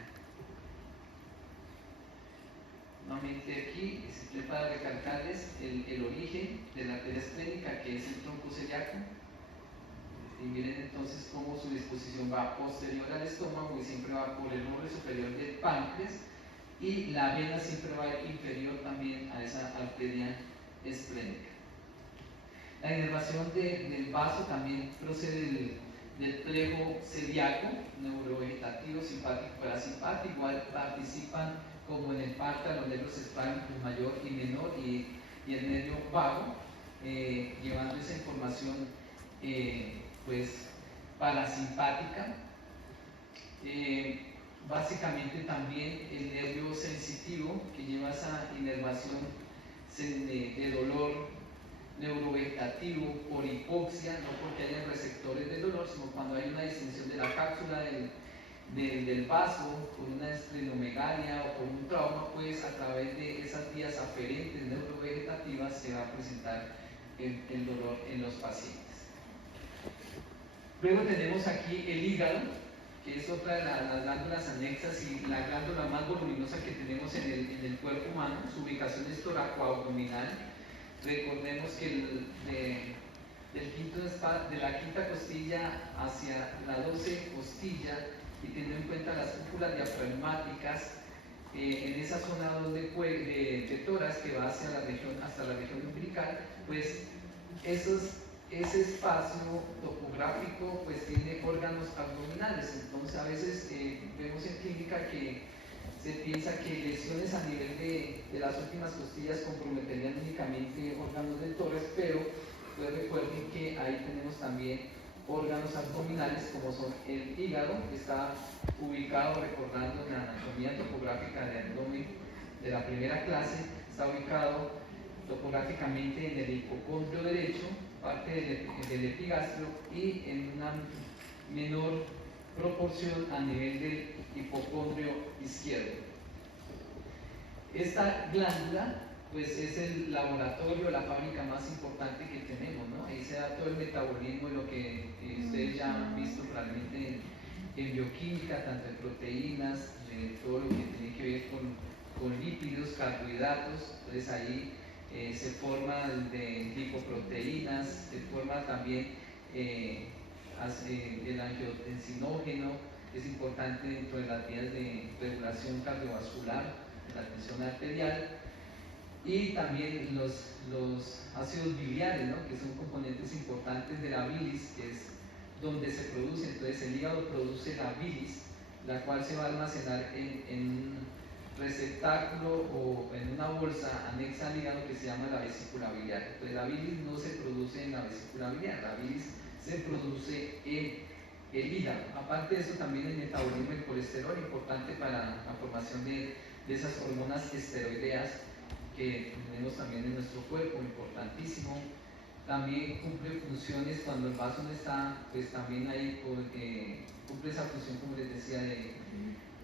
Nuevamente aquí, simplemente para recalcarles el origen de la arteria esplénica, que es el tronco celíaco. Y miren entonces cómo su disposición va posterior al estómago y siempre va por el borde superior del páncreas, y la vena siempre va inferior también a esa arteria esplénica. La inervación del vaso también procede del plejo celíaco, neurovegetativo, simpático, parasimpático. Igual participan como en el párpado los nervios espánicos mayor y menor y el nervio vago, llevando esa información parasimpática. Básicamente también el nervio sensitivo, que lleva esa inervación de dolor neurovegetativo por hipoxia, no porque haya receptores de dolor, sino cuando hay una distensión de la cápsula del vaso, por una esplenomegalia o por un trauma, pues a través de esas vías aferentes neurovegetativas se va a presentar el dolor en los pacientes. Luego tenemos aquí el hígado, que es otra de las glándulas anexas y la glándula más voluminosa que tenemos en el cuerpo humano. Su ubicación es toracoabdominal. Recordemos que de la quinta costilla hacia la 12 costilla, y teniendo en cuenta las cúpulas diafragmáticas, en esa zona de tórax que va hasta la región umbilical, pues ese espacio topográfico pues tiene órganos abdominales. Entonces a veces vemos en clínica que se piensa que lesiones a nivel de las últimas costillas comprometerían únicamente órganos del tórax, pero pues recuerden que ahí tenemos también órganos abdominales como son el hígado, que está ubicado, recordando en la anatomía topográfica del abdomen de la primera clase, está ubicado topográficamente en el hipocondrio derecho, parte del epigastrio, y en una menor proporción a nivel del hipocondrio izquierdo. Esta glándula pues es el laboratorio, la fábrica más importante que tenemos, ¿no? Ahí se da todo el metabolismo y lo que ustedes ya han visto probablemente en bioquímica, tanto en proteínas, todo lo que tiene que ver con lípidos, carbohidratos. Entonces ahí se forma de lipoproteínas, se forma también el angiotensinógeno, que es importante dentro de las vías de regulación cardiovascular, de la tensión arterial, y también los ácidos biliares, ¿no? Que son componentes importantes de la bilis, que es donde se produce. Entonces el hígado produce la bilis, la cual se va a almacenar en un receptáculo o en una bolsa anexa al hígado que se llama la vesícula biliar. Entonces la bilis no se produce en la vesícula biliar, la bilis se produce en el hígado. Aparte de eso, también el metabolismo del colesterol, importante para la formación de esas hormonas esteroideas que tenemos también en nuestro cuerpo, importantísimo. También cumple funciones cuando el vaso no está, pues también ahí cumple esa función, como les decía,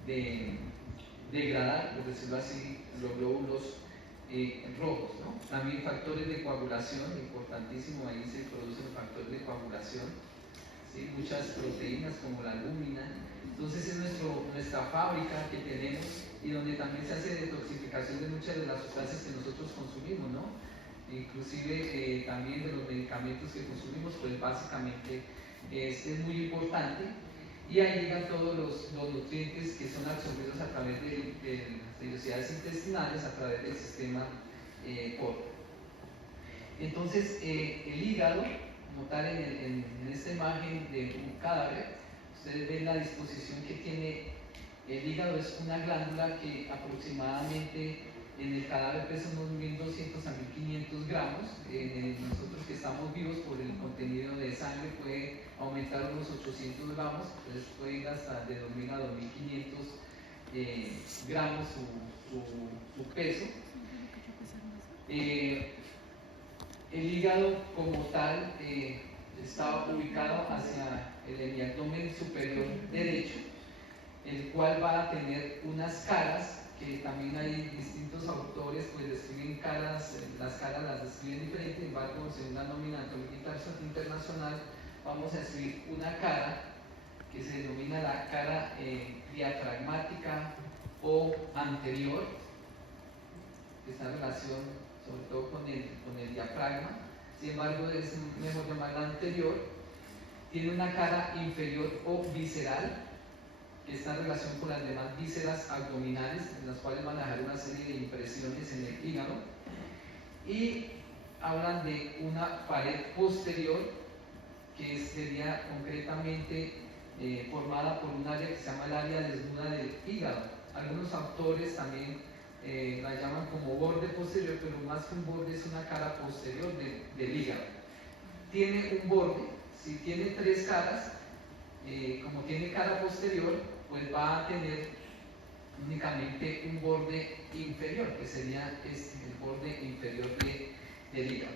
de degradar, por decirlo así, los glóbulos rojos, ¿no? También factores de coagulación, importantísimo, ahí se produce el factor de coagulación, ¿sí? Muchas proteínas como la albúmina. Entonces es nuestra fábrica que tenemos, y donde también se hace detoxificación de muchas de las sustancias que nosotros consumimos, ¿no? ¿no? Inclusive también de los medicamentos que consumimos, pues básicamente es muy importante, y ahí llegan todos los nutrientes que son absorbidos a través de las vellosidades intestinales, a través del sistema porta. Entonces, el hígado, como tal en esta imagen de un cadáver, ustedes ven la disposición que tiene el hígado. Es una glándula que aproximadamente en el cadáver pesa unos 1200 a 1500 gramos. Nosotros que estamos vivos, por el contenido de sangre puede aumentar unos 800 gramos, entonces puede ir hasta de 2000 a 2500 gramos su peso. El hígado como tal está ubicado hacia el hemiabdomen superior derecho, el cual va a tener unas caras, que también hay distintos autores pues describen caras, las caras las describen diferente. Sin embargo, según la nómina anatómica internacional, vamos a escribir una cara que se denomina la cara diafragmática o anterior, que está en relación sobre todo con el diafragma. Sin embargo, es mejor llamarla anterior. Tiene una cara inferior o visceral, que está en relación con las demás vísceras abdominales, en las cuales van a dejar una serie de impresiones en el hígado. Y hablan de una pared posterior, que sería concretamente formada por un área que se llama el área desnuda del hígado. Algunos autores también la llaman como borde posterior, pero más que un borde es una cara posterior del hígado. Tiene un borde, si tiene tres caras, como tiene cara posterior, pues va a tener únicamente un borde inferior, que sería el borde inferior del hígado.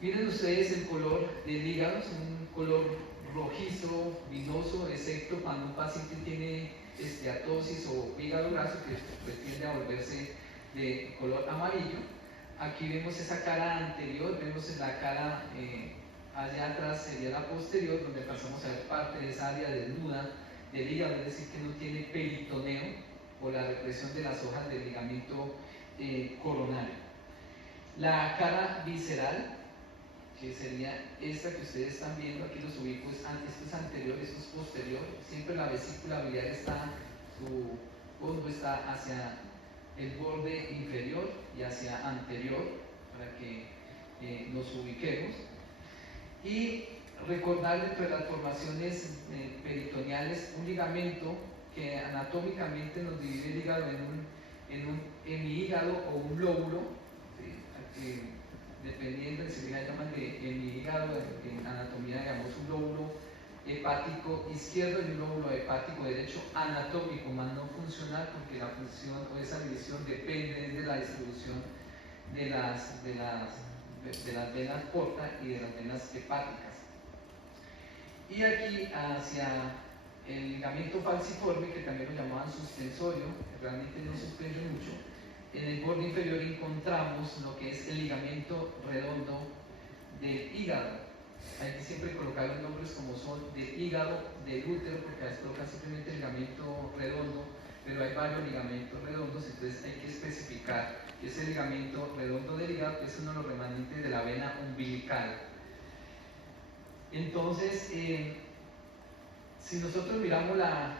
Miren ustedes el color del hígado, es un color rojizo, vinoso, excepto cuando un paciente tiene esteatosis o hígado graso, que pues tiende a volverse de color amarillo. Aquí vemos esa cara anterior, vemos la cara allá atrás sería la posterior, donde pasamos a ver parte de esa área desnuda del hígado, es decir, que no tiene peritoneo o la represión de las hojas del ligamento coronario. La cara visceral, que sería esta que ustedes están viendo, aquí los ubico, esto es anterior, esto es posterior. Siempre la vesícula biliar está, su fondo está hacia el borde inferior y hacia anterior, para que nos ubiquemos. Y recordar entre las formaciones peritoneales un ligamento que anatómicamente nos divide el hígado en un hemihígado o un lóbulo, ¿sí? Dependiendo, se llaman de hemihígado, en anatomía llamamos un lóbulo hepático izquierdo y un lóbulo hepático derecho, anatómico, más no funcional, porque la función o esa división depende de la distribución de las venas porta y de las venas hepáticas. Y aquí hacia el ligamento falciforme, que también lo llamaban suspensorio, que realmente no suspende mucho, en el borde inferior encontramos lo que es el ligamento redondo del hígado. Hay que siempre colocar los nombres como son del hígado, del útero, porque a veces coloca simplemente el ligamento redondo, pero hay varios ligamentos redondos, entonces hay que especificar que ese ligamento redondo del hígado es uno de los remanentes de la vena umbilical. Entonces, si nosotros miramos la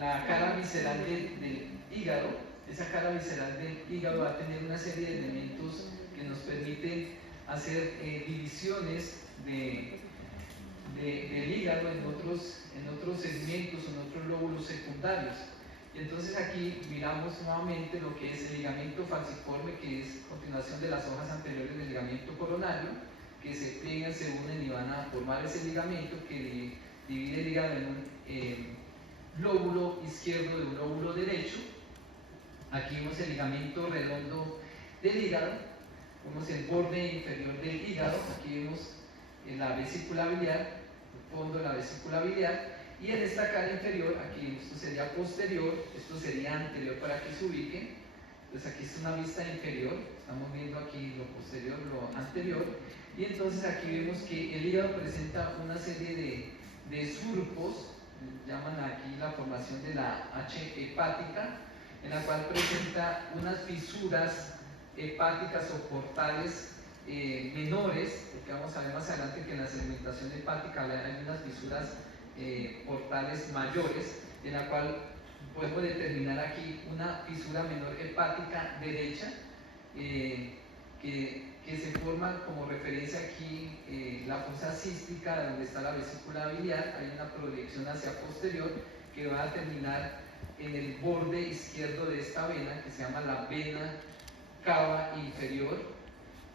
cara visceral del hígado, esa cara visceral del hígado va a tener una serie de elementos que nos permiten hacer divisiones del hígado en otros segmentos, en otros lóbulos secundarios. Y entonces aquí miramos nuevamente lo que es el ligamento falciforme, que es continuación de las hojas anteriores del ligamento coronario, que se pliegan, se unen y van a formar ese ligamento que divide el hígado en un lóbulo izquierdo de un lóbulo derecho. Aquí vemos el ligamento redondo del hígado, vemos el borde inferior del hígado, aquí vemos la vesícula biliar, el fondo de la vesícula biliar, y en esta cara inferior, aquí esto sería posterior, esto sería anterior para que se ubiquen. Entonces aquí es una vista inferior, estamos viendo aquí lo posterior, lo anterior, y entonces aquí vemos que el hígado presenta una serie de surcos, llaman aquí la formación de la H hepática, en la cual presenta unas fisuras hepáticas o portales menores, porque vamos a ver más adelante que en la segmentación hepática hay unas fisuras portales mayores, en la cual podemos determinar aquí una fisura menor hepática derecha, que se forma como referencia aquí la fosa cística donde está la vesícula biliar. Hay una proyección hacia posterior que va a terminar en el borde izquierdo de esta vena, que se llama la vena cava inferior,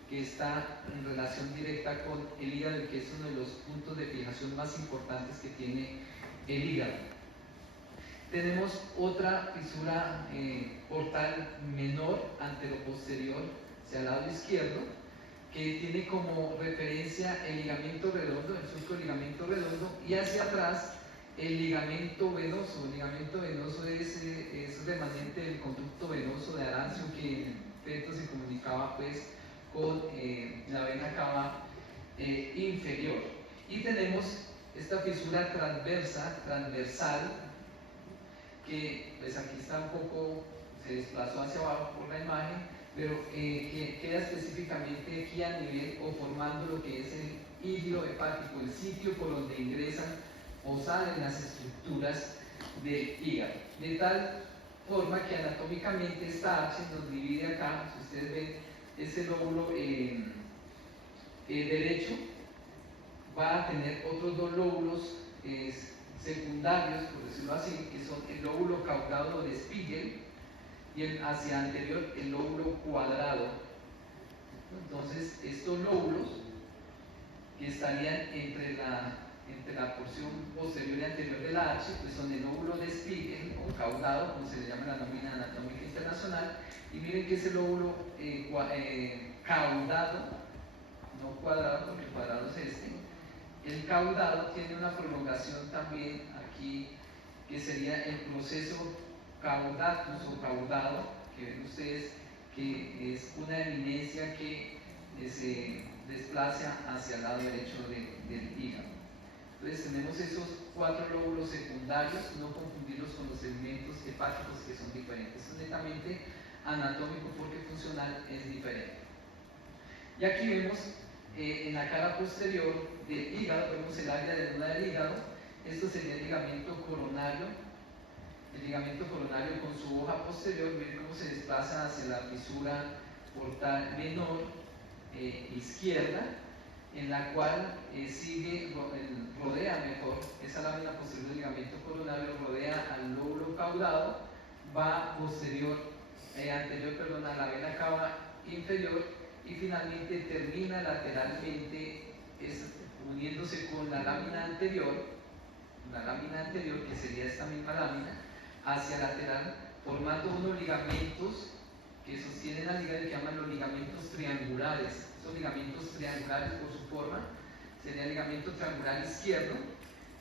que está en relación directa con el hígado y que es uno de los puntos de fijación más importantes que tiene el hígado. Tenemos otra fisura portal menor anteroposterior hacia el lado izquierdo, que tiene como referencia el ligamento redondo, el surco del ligamento redondo, y hacia atrás el ligamento venoso. El ligamento venoso es remanente del conducto venoso de Arancio, que en el feto se comunicaba pues con la vena cava inferior. Y tenemos esta fisura transversal, que pues aquí está un poco, se desplazó hacia abajo por la imagen, pero que queda específicamente aquí a nivel o formando lo que es el hilo hepático, el sitio por donde ingresan o salen las estructuras del hígado. De tal forma que anatómicamente esta H nos divide acá, si ustedes ven, ese lóbulo derecho va a tener otros dos lóbulos secundarios, por decirlo así, que son el lóbulo caudado de Spiegel y el hacia anterior el lóbulo cuadrado. Entonces, estos lóbulos que estarían entre la porción posterior y anterior de la H, pues son el lóbulo de Spiegel o caudado, como se le llama en la nómina anatómica internacional, y miren que ese lóbulo caudado, no cuadrado, porque cuadrado es este, el caudado tiene una prolongación también aquí, que sería el proceso caudatus o caudado, que ven ustedes que es una eminencia que se desplaza hacia el lado derecho del hígado. Entonces tenemos esos cuatro lóbulos secundarios, no confundirlos con los segmentos hepáticos que son diferentes. Es netamente anatómico porque funcional es diferente. Y aquí vemos en la cara posterior del hígado, vemos el área de duda del hígado. Esto sería el ligamento coronario. El ligamento coronario con su hoja posterior, miren cómo se desplaza hacia la fisura portal menor izquierda, en la cual rodea mejor esa lámina posterior del ligamento coronario, rodea al lóbulo caudado, va anterior a la vena cava inferior y finalmente termina lateralmente uniéndose con la lámina anterior, que sería esta misma lámina, hacia lateral, formando unos ligamentos que sostienen al hígado, que llaman los ligamentos triangulares. Estos ligamentos triangulares, por su forma, sería el ligamento triangular izquierdo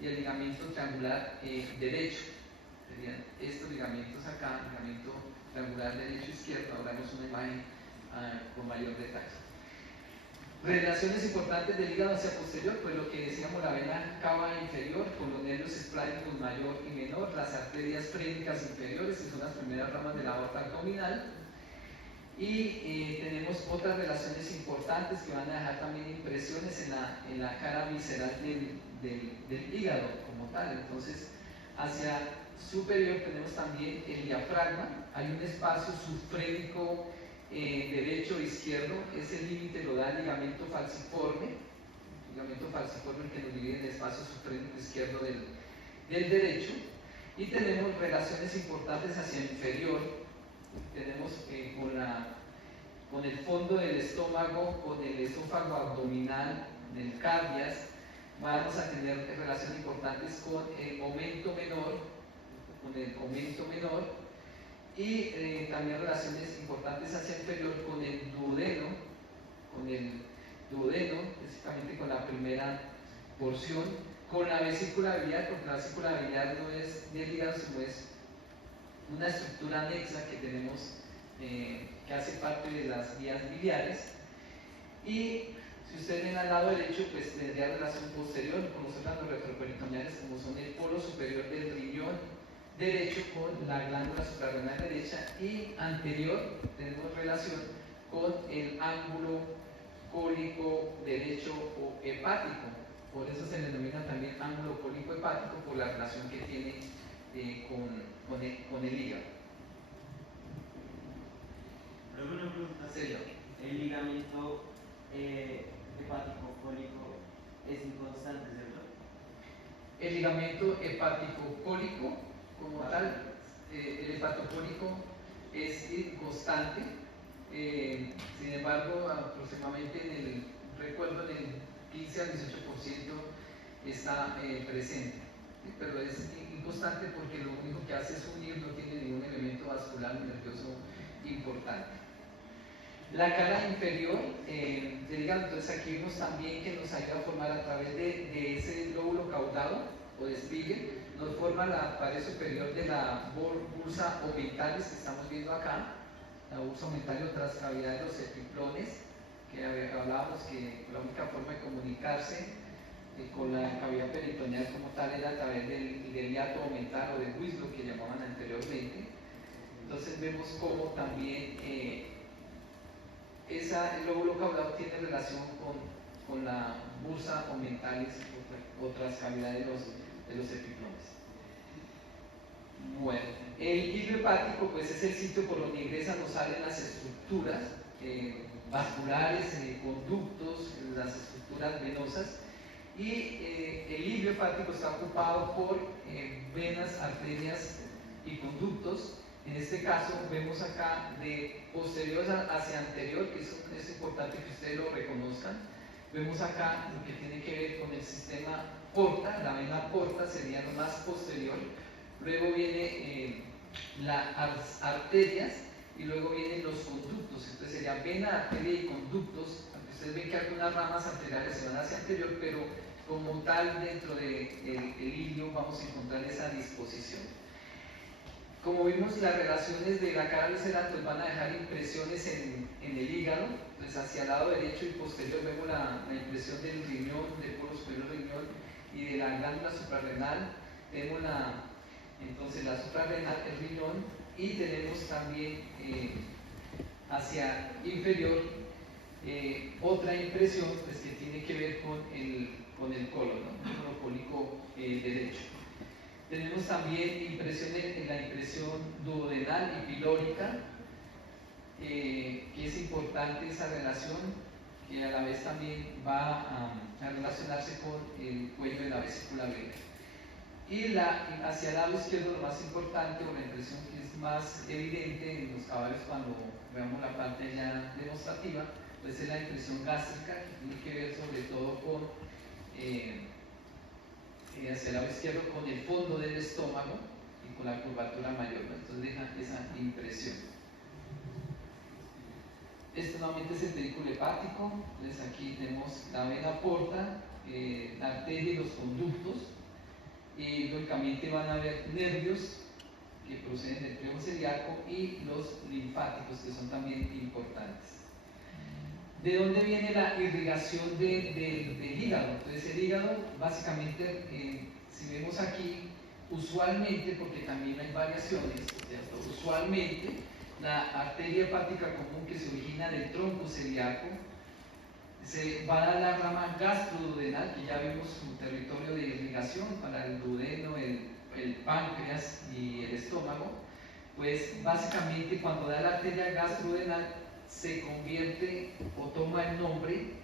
y el ligamento triangular derecho. Serían estos ligamentos acá, ligamento triangular derecho izquierdo. Ahora vemos una imagen con mayor detalle. Relaciones importantes del hígado hacia posterior, pues lo que decíamos, la vena cava inferior con los nervios esplánicos mayor y menor, las arterias frénicas inferiores, que son las primeras ramas de la aorta abdominal, y tenemos otras relaciones importantes que van a dejar también impresiones en la cara visceral del hígado como tal. Entonces, hacia superior tenemos también el diafragma, hay un espacio subfrénico derecho e izquierdo, ese límite lo da el ligamento falciforme que nos divide en el espacio subfrénico izquierdo del derecho, y tenemos relaciones importantes hacia inferior, tenemos con el fondo del estómago, con el esófago abdominal, del cardias, vamos a tener relaciones importantes con el aumento menor, y también relaciones importantes hacia inferior con el duodeno, específicamente con la primera porción, con la vesícula biliar, porque la vesícula biliar no es del hígado, sino es una estructura anexa que tenemos que hace parte de las vías biliares. Y si ustedes ven al lado derecho, pues tendría relación posterior con los órganos retroperitoneales, como son el polo superior del riñón derecho con la glándula suprarrenal derecha, y anterior tenemos relación con el ángulo cólico derecho o hepático. Por eso se le denomina también ángulo cólico hepático, por la relación que tiene con el hígado. Luego una pregunta. Serio. El ligamento hepático cólico es inconstante, ¿cierto? El ligamento hepático cólico, como tal, el hepatocólico es inconstante. Sin embargo, aproximadamente recuerdo en el 15 al 18% está presente, ¿sí? Pero es inconstante porque lo único que hace es unir, no tiene ningún elemento vascular nervioso importante. La cara inferior del hígado, entonces aquí vemos también que nos ayuda a formar a través de ese lóbulo caudado o despliegue, nos forma la pared superior de la bursa orbitalis que estamos viendo acá, la bursa orbitalis o transcavidad de los epiplones, que hablábamos que la única forma de comunicarse con la cavidad peritoneal como tal era a través del hiato omental o del Winslow que llamaban anteriormente. Entonces vemos cómo también el lóbulo caudado tiene relación con la bursa orbitalis o transcavidad de los epiplones. Bueno, el hilo hepático pues es el sitio por donde ingresan o salen las estructuras vasculares, conductos, las estructuras venosas, y el hilo hepático está ocupado por venas, arterias y conductos. En este caso vemos acá de posterior hacia anterior, que es importante que ustedes lo reconozcan. Vemos acá lo que tiene que ver con el sistema porta, la vena porta sería lo más posterior. Luego viene las arterias y luego vienen los conductos. Entonces sería vena, arteria y conductos. Ustedes ven que algunas ramas arteriales se van hacia anterior, pero como tal dentro del hilio vamos a encontrar esa disposición. Como vimos, las relaciones de la cara visceral pues van a dejar impresiones en el hígado. Entonces hacia el lado derecho y posterior vemos la impresión del riñón, del polo superior del riñón y de la glándula suprarrenal. Tenemos entonces la suprarrenal, el riñón, y tenemos también hacia inferior otra impresión pues, que tiene que ver con el colon, ¿no? El colon cólico derecho. Tenemos también impresiones en la impresión duodenal y pilórica, que es importante esa relación, que a la vez también va a relacionarse con el cuello de la vesícula biliar. Y hacia el lado izquierdo lo más importante, o la impresión que es más evidente en los caballos cuando veamos la parte ya demostrativa, pues es la impresión gástrica, que tiene que ver sobre todo con hacia el lado izquierdo con el fondo del estómago y con la curvatura mayor, ¿no? Entonces deja esa impresión. Este nuevamente es el pedículo hepático. Entonces aquí tenemos la vena porta, la arteria y los conductos. Y lógicamente van a haber nervios que proceden del pliegue celíaco y los linfáticos, que son también importantes. ¿De dónde viene la irrigación del hígado? Entonces el hígado básicamente, si vemos aquí, usualmente, porque también hay variaciones, ¿cierto? Usualmente la arteria hepática común que se origina del tronco celíaco se va a la rama gastroduodenal, que ya vimos su territorio de irrigación para el duodeno, el páncreas y el estómago. Pues básicamente cuando da la arteria gastroduodenal se convierte o toma el nombre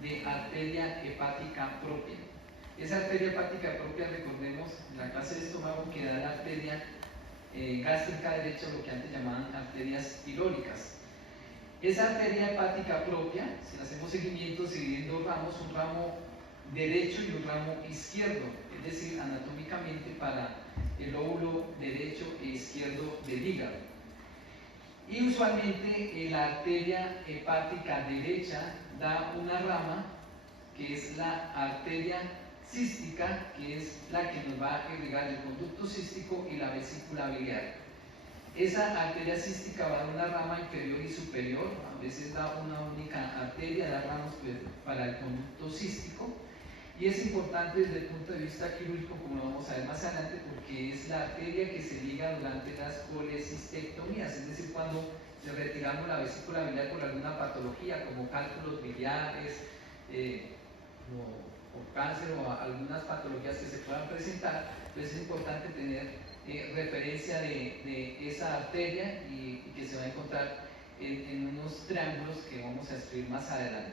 de arteria hepática propia. Esa arteria hepática propia, recordemos, en la clase de estómago, que da la arteria gástrica derecha, lo que antes llamaban arterias pilóricas. Esa arteria hepática propia, si le hacemos seguimiento, se divide en dos ramos, un ramo derecho y un ramo izquierdo, es decir, anatómicamente para el lóbulo derecho e izquierdo del hígado. Y usualmente la arteria hepática derecha da una rama que es la arteria cística, que es la que nos va a irrigar el conducto cístico y la vesícula biliar. Esa arteria cística va a dar una rama inferior y superior, a veces da una única arteria, da ramas para el conducto cístico, y es importante desde el punto de vista quirúrgico, como lo vamos a ver más adelante, porque es la arteria que se liga durante las colecistectomías, es decir, cuando si retiramos la vesícula biliar por alguna patología como cálculos biliares o cáncer o algunas patologías que se puedan presentar, pues es importante tener referencia de esa arteria y que se va a encontrar en unos triángulos que vamos a escribir más adelante.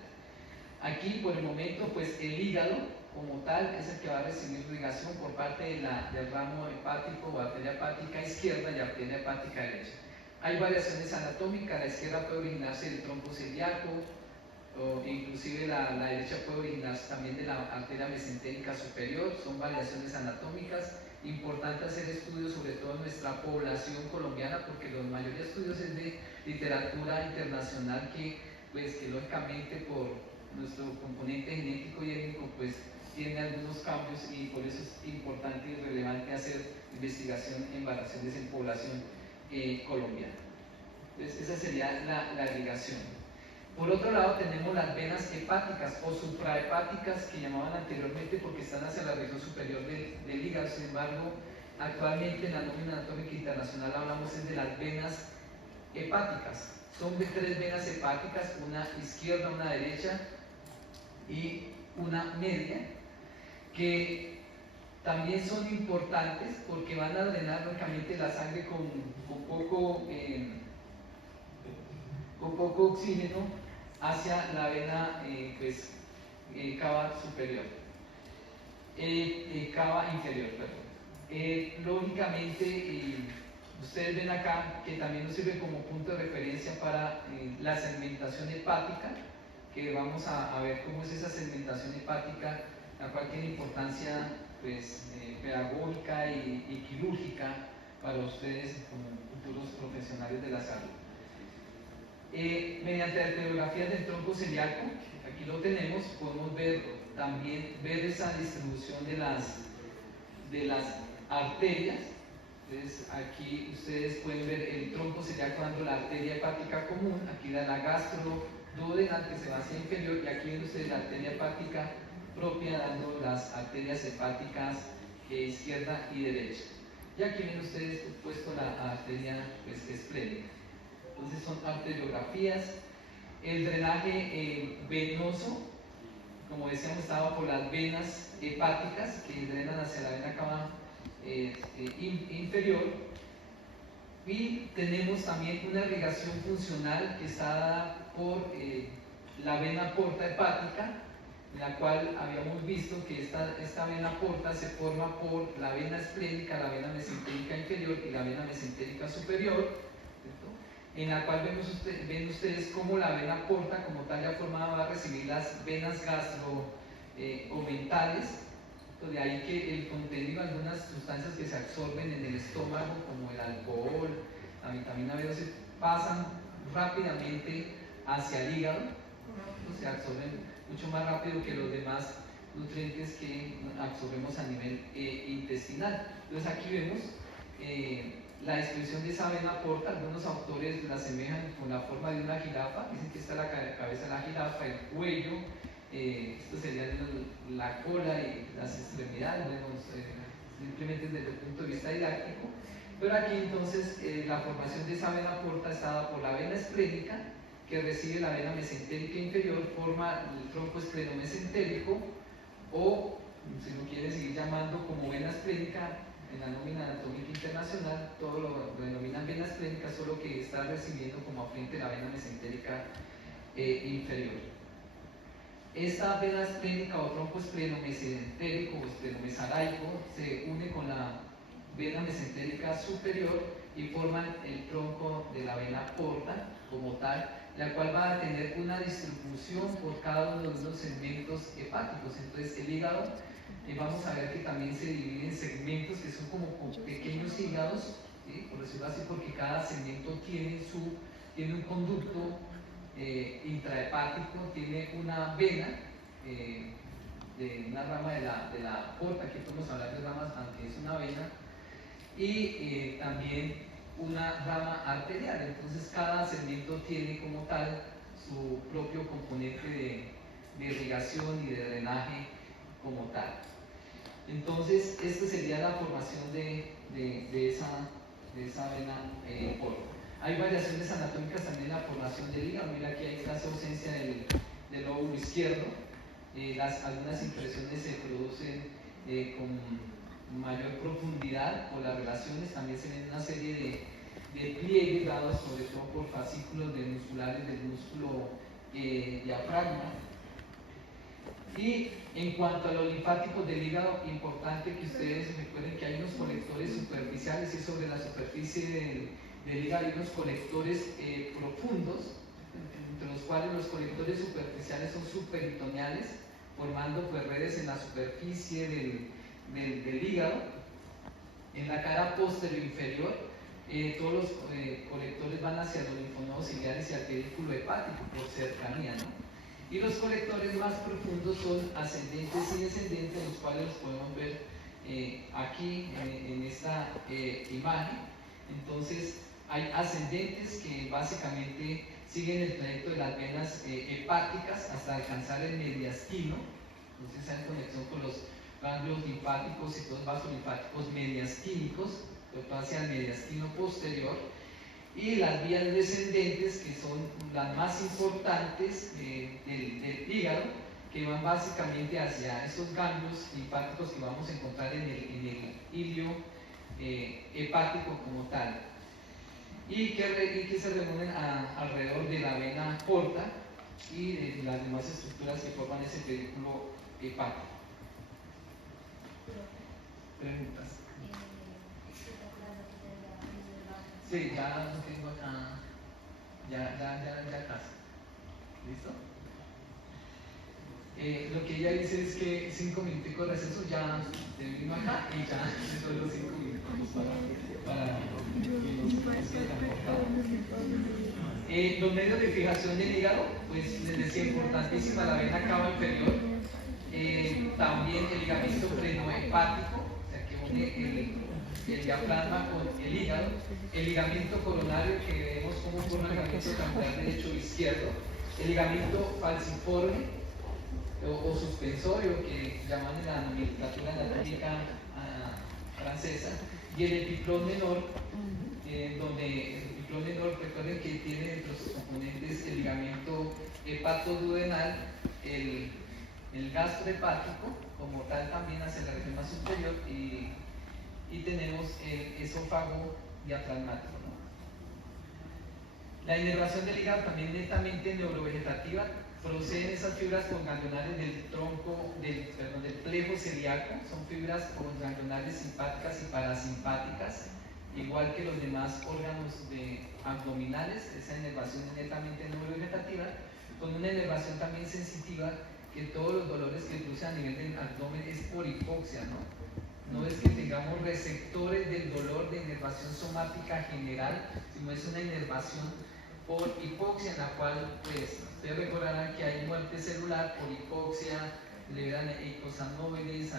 Aquí por el momento pues el hígado como tal es el que va a recibir irrigación por parte del ramo hepático o arteria hepática izquierda y arteria hepática derecha. Hay variaciones anatómicas, la izquierda puede originarse del tronco celíaco, o inclusive la derecha puede originarse también de la arteria mesentérica superior, son variaciones anatómicas. Importante hacer estudios sobre todo en nuestra población colombiana, porque la mayoría de estudios es de literatura internacional que lógicamente por nuestro componente genético y étnico pues tiene algunos cambios, y por eso es importante y relevante hacer investigación en variaciones en población colombiana. Entonces esa sería la irrigación. Por otro lado tenemos las venas hepáticas o suprahepáticas, que llamaban anteriormente porque están hacia la región superior del hígado. Sin embargo, actualmente en la nómina anatómica internacional hablamos de las venas hepáticas. Son de 3 venas hepáticas, una izquierda, una derecha y una media, que también son importantes porque van a drenar lógicamente la sangre con poco oxígeno hacia la vena cava superior, cava inferior, perdón. Lógicamente, ustedes ven acá que también nos sirve como punto de referencia para la segmentación hepática, que vamos a ver cómo es esa segmentación hepática, la cual tiene importancia pedagógica y quirúrgica para ustedes como futuros profesionales de la salud. Mediante arteriografías del tronco celíaco, aquí lo tenemos, podemos ver esa distribución de las arterias. Entonces aquí ustedes pueden ver el tronco celíaco dando la arteria hepática común, aquí da la gastroduodenal que se va hacia inferior, y aquí ven ustedes la arteria hepática propia dando las arterias hepáticas izquierda y derecha. Y aquí ven ustedes puesto la arteria esplénica. Entonces son arteriografías. El drenaje venoso, como decíamos, estaba por las venas hepáticas que drenan hacia la vena cava inferior, y tenemos también una irrigación funcional que está dada por la vena porta hepática, en la cual habíamos visto que esta vena porta se forma por la vena esplénica, la vena mesentérica inferior y la vena mesentérica superior, ¿cierto? En la cual ven ustedes cómo la vena porta como tal ya formada va a recibir las venas gastro-omentales. De ahí que el contenido de algunas sustancias que se absorben en el estómago, como el alcohol, la vitamina B12, pasan rápidamente hacia el hígado, ¿no? Se absorben mucho más rápido que los demás nutrientes que absorbemos a nivel intestinal. Entonces aquí vemos la descripción de esa vena porta. Algunos autores la asemejan con la forma de una jirafa, dicen que esta es la cabeza de la jirafa, el cuello, esto sería la cola y las extremidades, simplemente desde el punto de vista didáctico. Pero aquí entonces la formación de esa vena porta está dada por la vena esplénica, que recibe la vena mesentérica inferior, forma el tronco esclenomesentérico, o si lo quieren seguir llamando como vena esplénica, en la nómina anatómica internacional todo lo denominan vena esplénica, solo que está recibiendo como afluente la vena mesentérica inferior. Esta vena esplénica o tronco esclenomesentérico o esclenomesaraico se une con la vena mesentérica superior y forman el tronco de la vena porta como tal, la cual va a tener una distribución por cada uno de los segmentos hepáticos. Entonces el hígado, vamos a ver que también se divide en segmentos que son como pequeños hígados, ¿sí? Por decirlo así, porque cada segmento tiene un conducto intrahepático, tiene una vena de una rama de la porta, aquí podemos hablar de ramas, aunque es una vena, y también una rama arterial. Entonces cada segmento tiene como tal su propio componente de irrigación y de drenaje como tal. Entonces esta sería la formación de esa vena porta. Hay variaciones anatómicas también en la formación del hígado. Mira, aquí hay casi ausencia del lóbulo izquierdo. Algunas impresiones se producen con mayor profundidad por las relaciones. También se ven una serie de pliegues dados sobre todo por fascículos musculares del músculo diafragma. Y en cuanto a los linfáticos del hígado, importante que ustedes recuerden que hay unos colectores superficiales y sobre la superficie del hígado hay unos colectores profundos, entre los cuales los colectores superficiales son subperitoneales, formando pues redes en la superficie del hígado. En la cara posterior inferior, todos los colectores van hacia los linfonodos ciliares y al pedículo hepático por cercanía, ¿no? Y los colectores más profundos son ascendentes y descendentes, los cuales los podemos ver aquí en esta imagen. Entonces, hay ascendentes que básicamente siguen el trayecto de las venas hepáticas hasta alcanzar el mediastino. Entonces, hay conexión con los ganglios linfáticos y todos los vasos linfáticos mediastínicos, pero hacia el mediastino posterior. Y las vías descendentes, que son las más importantes del hígado, que van básicamente hacia estos ganglios linfáticos que vamos a encontrar en el hilio hepático como tal, y que se reúnen alrededor de la vena porta y de las demás estructuras que forman ese pedículo hepático. ¿Preguntas? Sí, ya lo tengo acá. Ya casi. ¿Listo? Lo que ella dice es que 5 minutos de receso ya vino acá y ya solo 5 minutos para los medios de fijación del hígado, pues les decía, importantísima la vena cava inferior, también el ligamento frenohepático, o sea que une el diafragma con el hígado, el ligamento coronario, que vemos cómo forma el ligamento transversal derecho e izquierdo, el ligamento falciforme o suspensorio, que llaman en la nomenclatura anatómica francesa, y el epiplón menor, donde el epiplón menor, recuerden que tiene entre sus componentes el ligamento hepatoduodenal, el gastrohepático como tal también hacia la región más superior, y tenemos el esófago diafragmático, ¿no? La inervación del hígado también netamente neurovegetativa. Proceden esas fibras conganglionares del tronco, del plejo celíaco, son fibras conganglionares simpáticas y parasimpáticas, igual que los demás órganos abdominales. Esa inervación es netamente neurovegetativa, con una inervación también sensitiva, que todos los dolores que produce a nivel del abdomen es por hipoxia, ¿no? No es que tengamos receptores del dolor de inervación somática general, sino es una inervación por hipoxia, en la cual, pues, ustedes recordarán que hay muerte celular por hipoxia, liberan eicosanoides,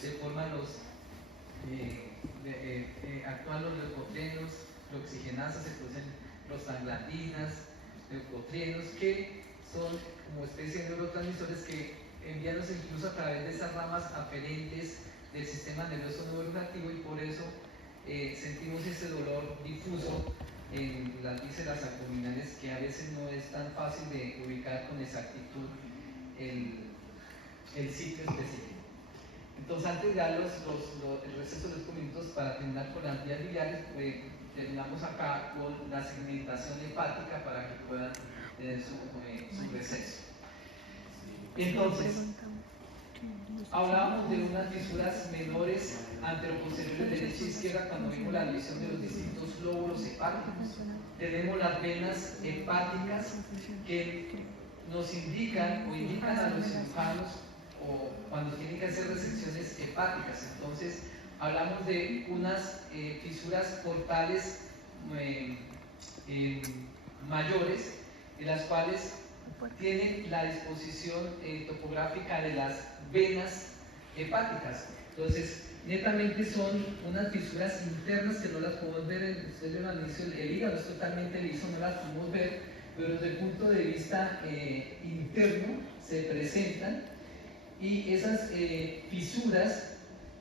se forman actúan los leucotrienos, oxigenasas, se producen prostaglandinas, leucotrienos, que son como especie de neurotransmisores que enviados incluso a través de esas ramas aferentes del sistema nervioso neurogenerativo, y por eso sentimos ese dolor difuso en las vísceras abdominales, que a veces no es tan fácil de ubicar con exactitud el sitio específico. Entonces, antes de dar el receso de 5 minutos para terminar con las vías biliares, terminamos acá con la segmentación hepática para que puedan tener su receso. Entonces, hablábamos de unas fisuras menores anteroposteriores derecha e izquierda cuando vimos la división de los distintos lóbulos hepáticos. Tenemos las venas hepáticas que nos indican o indican a los cirujanos o cuando tienen que hacer resecciones hepáticas. Entonces, hablamos de unas fisuras portales mayores, en las cuales tienen la disposición topográfica de las venas hepáticas. Entonces, netamente son unas fisuras internas que no las podemos ver. Ustedes ven al inicio, el hígado es totalmente liso, no las podemos ver, pero desde el punto de vista interno se presentan, y esas fisuras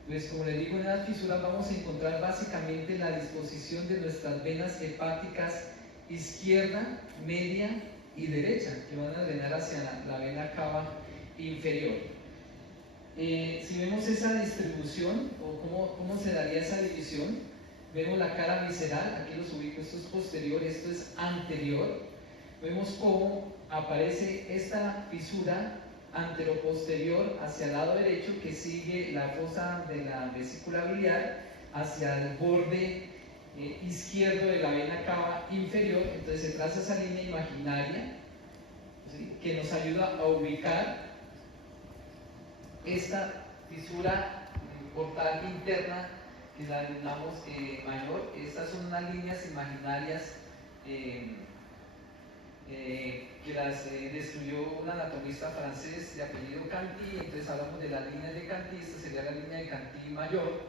Pues como les digo, en las fisuras vamos a encontrar básicamente la disposición de nuestras venas hepáticas izquierda, media y derecha, que van a drenar hacia la vena cava inferior. Si vemos esa distribución o cómo se daría esa división, vemos la cara visceral, aquí los ubico, esto es posterior, esto es anterior. Vemos cómo aparece esta fisura anteroposterior hacia el lado derecho que sigue la fosa de la vesícula biliar hacia el borde izquierdo de la vena cava inferior. Entonces se traza esa línea imaginaria, ¿sí?, que nos ayuda a ubicar esta fisura portal interna que la denominamos mayor. Estas son unas líneas imaginarias que las destruyó un anatomista francés de apellido Canty. Entonces hablamos de las líneas de Canty. Esta sería la línea de Canty mayor,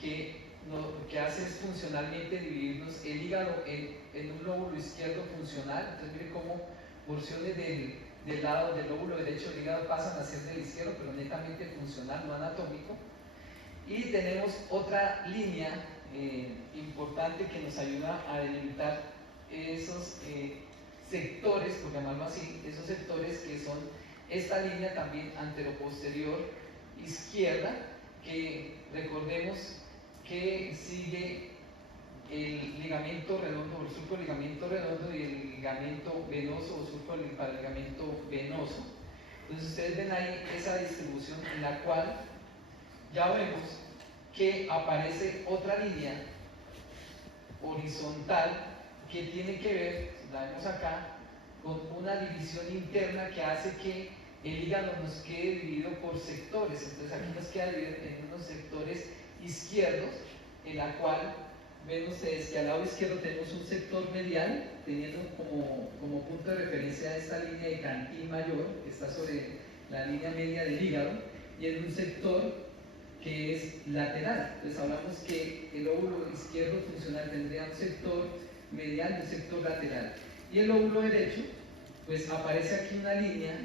que lo que hace es funcionalmente dividirnos el hígado en un lóbulo izquierdo funcional. Entonces mire cómo porciones del lado del lóbulo derecho del hígado pasan a ser del izquierdo, pero netamente funcional, no anatómico. Y tenemos otra línea importante que nos ayuda a delimitar esos sectores, por llamarlo así, esos sectores que son esta línea también anteroposterior izquierda, que recordemos que sigue el ligamento redondo, el surco del ligamento redondo y el ligamento venoso o surco del ligamento venoso. Entonces ustedes ven ahí esa distribución en la cual ya vemos que aparece otra línea horizontal que tiene que ver, la vemos acá, con una división interna que hace que el hígado nos quede dividido por sectores. Entonces aquí nos queda dividido en unos sectores izquierdos, en la cual ven ustedes que al lado izquierdo tenemos un sector medial, teniendo como punto de referencia a esta línea de Canty mayor, que está sobre la línea media del hígado, y en un sector que es lateral. Entonces hablamos que el lóbulo izquierdo funcional tendría un sector medial y un sector lateral. Y el lóbulo derecho, pues aparece aquí una línea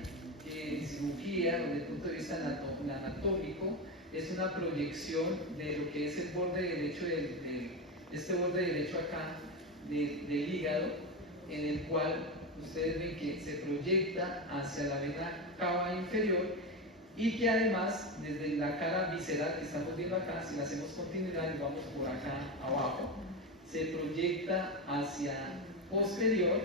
que en cirugía, desde el punto de vista anatómico, es una proyección de lo que es el borde derecho este borde derecho acá del hígado, en el cual ustedes ven que se proyecta hacia la vena cava inferior, y que además desde la cara visceral que estamos viendo acá, si la hacemos continuidad y vamos por acá abajo, se proyecta hacia posterior,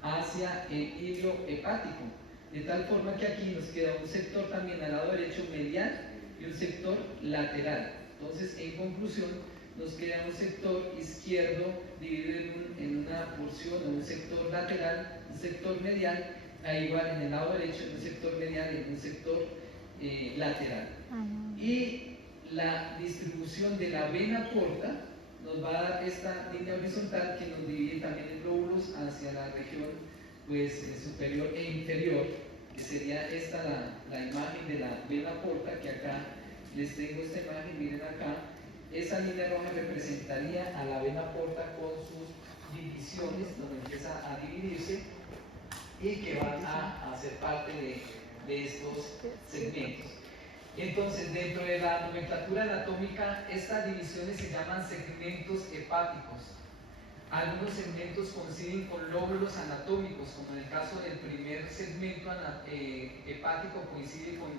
hacia el hilio hepático, de tal forma que aquí nos queda un sector también al lado derecho medial y un sector lateral. Entonces, en conclusión, nos queda un sector izquierdo dividido en una porción o un sector lateral, un sector medial, igual en el lado derecho en un sector medial y en un sector lateral. Y la distribución de la vena porta nos va a dar esta línea horizontal que nos divide también en lóbulos hacia la región pues, superior e inferior, que sería esta la imagen de la vena porta, que acá les tengo esta imagen, miren acá. Esa línea roja representaría a la vena porta con sus divisiones, donde empieza a dividirse y que van a ser parte de estos segmentos. Entonces, dentro de la nomenclatura anatómica, estas divisiones se llaman segmentos hepáticos. Algunos segmentos coinciden con lóbulos anatómicos, como en el caso del primer segmento hepático coincide con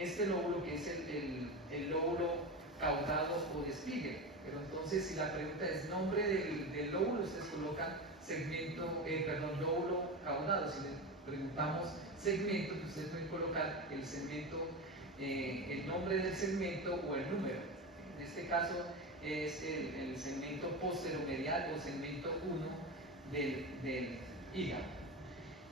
este lóbulo, que es el lóbulo caudado o de Spiegel. Pero entonces, si la pregunta es nombre del lóbulo, ustedes colocan lóbulo caudado. Si le preguntamos segmento, pues ustedes pueden colocar el segmento, el nombre del segmento o el número. En este caso es el segmento posteromedial o segmento 1 del hígado.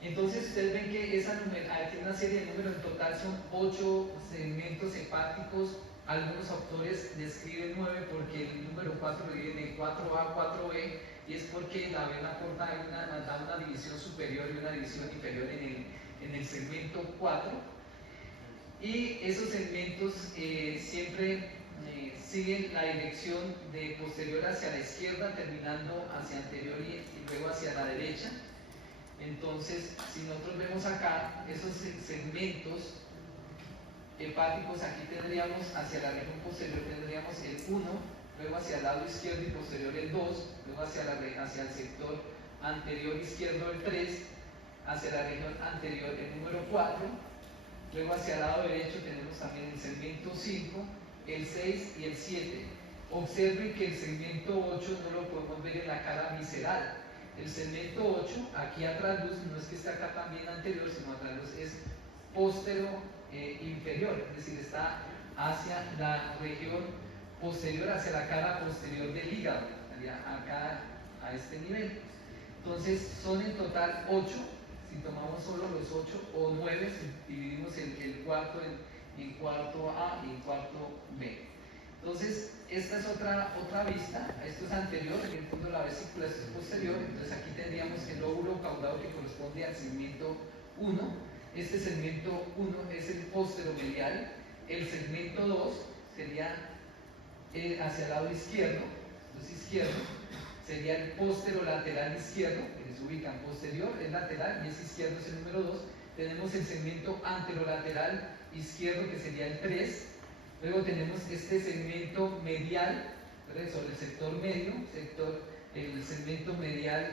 Entonces ustedes ven que aquí una serie de números, en total son 8 segmentos hepáticos. Algunos autores describen 9 porque el número 4 lo dividen en 4A, 4B, y es porque la vena porta da una división superior y una división inferior en el segmento 4. Y esos segmentos siempre siguen la dirección de posterior hacia la izquierda, terminando hacia anterior y luego hacia la derecha. Entonces, si nosotros vemos acá, esos segmentos hepáticos, aquí tendríamos hacia la región posterior tendríamos el 1, luego hacia el lado izquierdo y posterior el 2, luego hacia el sector anterior izquierdo el 3, hacia la región anterior el número 4, luego hacia el lado derecho tenemos también el segmento 5, el 6 y el 7. Observen que el segmento 8 no lo podemos ver en la cara visceral. El segmento 8, aquí atrás luz, no es que esté acá también anterior, sino atrás luz es póstero inferior, es decir, está hacia la región posterior, hacia la cara posterior del hígado, acá a este nivel. Entonces son en total 8, si tomamos solo los 8 o 9, si dividimos el cuarto en cuarto A y en cuarto B. Entonces, esta es otra vista, esto es anterior, en el fondo de la vesícula, esto es posterior, entonces aquí tendríamos el lóbulo caudado que corresponde al segmento 1, este segmento 1 es el posteromedial, el segmento 2 sería hacia el lado izquierdo, esto es izquierdo, sería el posterolateral izquierdo, que se ubica en posterior, es lateral y es izquierdo, es el número 2, tenemos el segmento anterolateral izquierdo que sería el 3, luego tenemos este segmento medial, sobre el sector medio, el segmento medial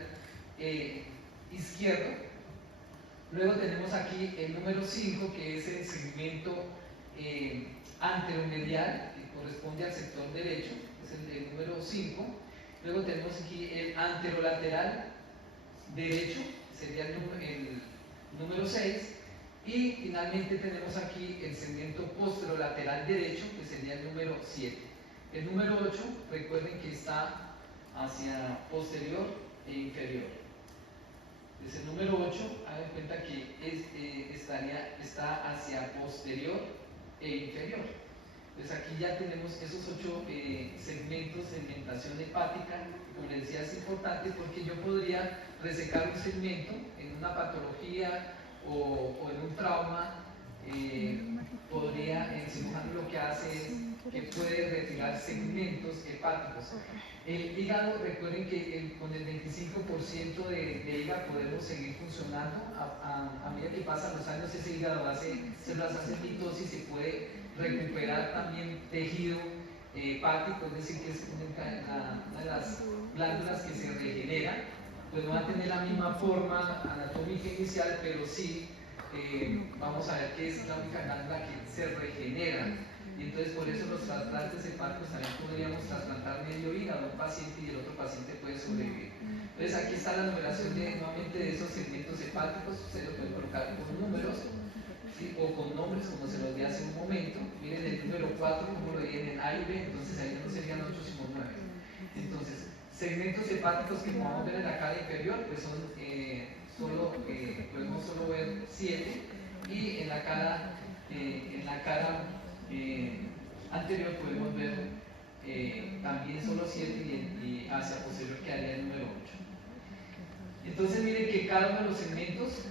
izquierdo. Luego tenemos aquí el número 5, que es el segmento anteromedial, que corresponde al sector derecho, es el número 5. Luego tenemos aquí el anterolateral derecho, sería el número 6. Y finalmente tenemos aquí el segmento posterolateral derecho, que sería el número 7. El número 8, recuerden que está hacia posterior e inferior. Entonces el número 8, hagan cuenta que está hacia posterior e inferior. Entonces aquí ya tenemos esos 8 segmentos de segmentación hepática, que como les decía es importante porque yo podría resecar un segmento en una patología o en un trauma, el cirujano lo que hace es que puede retirar segmentos hepáticos. El hígado, recuerden que con el 25% de hígado podemos seguir funcionando. A medida que pasan los años, ese hígado se las hace mitosis y se puede recuperar también tejido hepático, es decir, que es una de las glándulas que se regenera. Pues no va a tener la misma forma anatómica inicial, pero sí vamos a ver que es la única glándula que se regenera. Y entonces por eso los trasplantes hepáticos también podríamos trasplantar medio hígado a un paciente y el otro paciente puede sobrevivir. Entonces aquí está la numeración nuevamente de esos segmentos hepáticos, se lo pueden colocar con números, ¿sí? O con nombres como se los di hace un momento. Miren el número 4 como lo di en el A y B, entonces ahí no serían 8 sino 9. Entonces, segmentos hepáticos que podemos ver en la cara inferior, pues son podemos solo ver 7, y en la cara anterior podemos ver también solo 7 y hacia posterior quedaría el número 8. Entonces miren que cada uno de los segmentos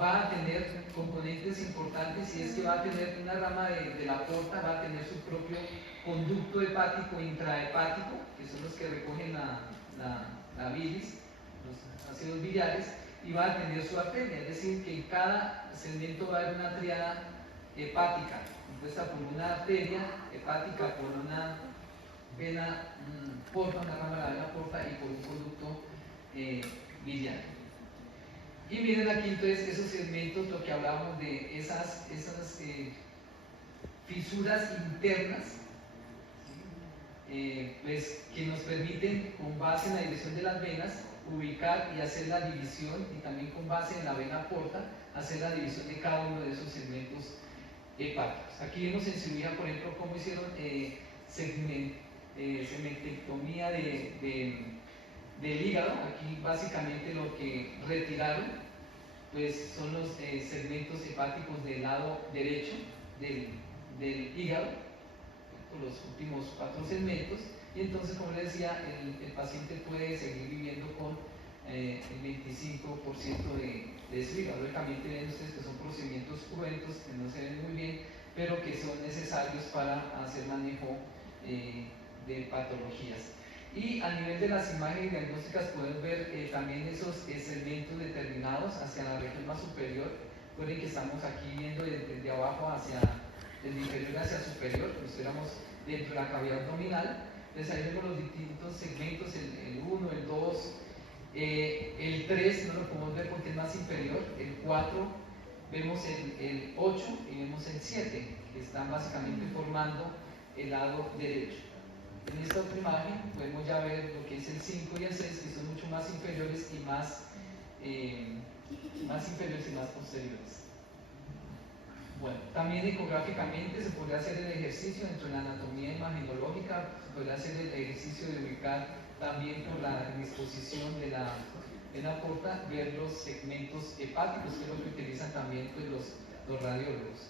va a tener componentes importantes, y es que va a tener una rama de la porta, va a tener su propio conducto hepático intrahepático, que son los que recogen la bilis, los ácidos biliares, y va a tener su arteria, es decir, que en cada segmento va a haber una triada hepática, compuesta por una arteria hepática, por una vena porta, una rama de la vena porta, y por un conducto biliar. Y miren aquí entonces esos segmentos, lo que hablábamos de esas fisuras internas, pues que nos permiten, con base en la dirección de las venas, ubicar y hacer la división, y también con base en la vena porta, hacer la división de cada uno de esos segmentos hepáticos. Aquí vemos en cirugía, por ejemplo, cómo hicieron segmentectomía del hígado. Aquí básicamente lo que retiraron pues son los segmentos hepáticos del lado derecho del hígado, los últimos 4 segmentos, y entonces, como les decía, el paciente puede seguir viviendo con el 25% de su hígado. Lógicamente ven ustedes que son procedimientos cruentos, que no se ven muy bien, pero que son necesarios para hacer manejo de patologías. Y a nivel de las imágenes diagnósticas podemos ver también esos segmentos determinados hacia la región más superior. Recuerden que estamos aquí viendo desde abajo desde inferior hacia superior, como si estuviéramos dentro de la cavidad abdominal. Entonces ahí vemos los distintos segmentos, el 1, el 2, el 3 no lo podemos ver porque es más inferior, el 4, vemos el 8 y vemos el 7, que están básicamente formando el lado derecho. En esta otra imagen podemos ya ver lo que es el 5 y el 6, que son mucho más inferiores y más inferiores y más posteriores. Bueno, también ecográficamente se podría hacer el ejercicio dentro de la anatomía imagenológica, se podría hacer el ejercicio de ubicar también por la disposición de la porta, ver los segmentos hepáticos, que es lo que utilizan también pues, los radiólogos.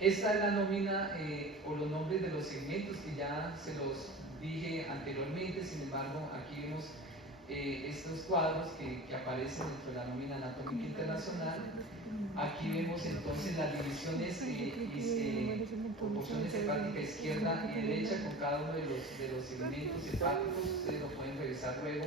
Esta es la nómina o los nombres de los segmentos que ya se los dije anteriormente, sin embargo aquí vemos estos cuadros que aparecen dentro de la nómina anatómica internacional. Aquí vemos entonces las divisiones proporciones hepática izquierda y derecha con cada uno de los segmentos hepáticos. Ustedes lo pueden revisar luego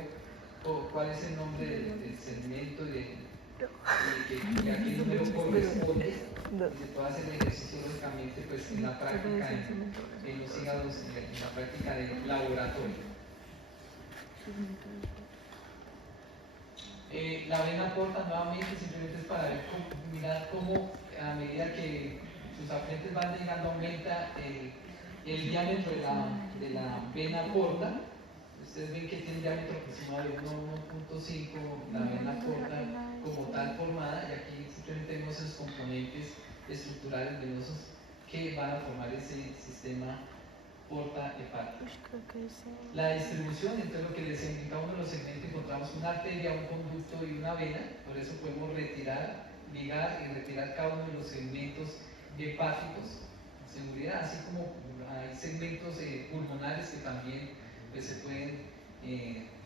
cuál es el nombre del segmento y a qué número corresponde. Se puede hacer el ejercicio lógicamente pues, en la práctica en los hígados, en la práctica de laboratorio. La vena porta nuevamente simplemente es para ver mirar cómo a medida que sus afluentes van llegando aumenta el diámetro de la vena porta. Ustedes ven que tiene un diámetro aproximado de 1.5 la vena porta como tal formada, y aquí simplemente vemos esos componentes estructurales venosos que van a formar ese sistema porta hepático. La distribución, entonces lo que les decía, en cada uno de los segmentos encontramos una arteria, un conducto y una vena, por eso podemos retirar, ligar y retirar cada uno de los segmentos hepáticos con seguridad, así como hay segmentos pulmonares que también pues, se pueden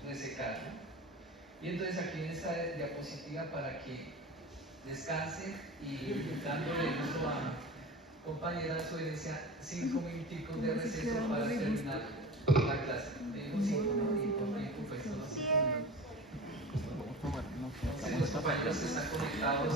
resecar, ¿no? Y entonces aquí en esta diapositiva para que descanse y dándole uso a compañera Suecia 5 minuticos de receso para terminar la clase. Tengo 5, ¿no? Y por tiempo pues son los 5 minutos. Entonces los compañeros que están conectados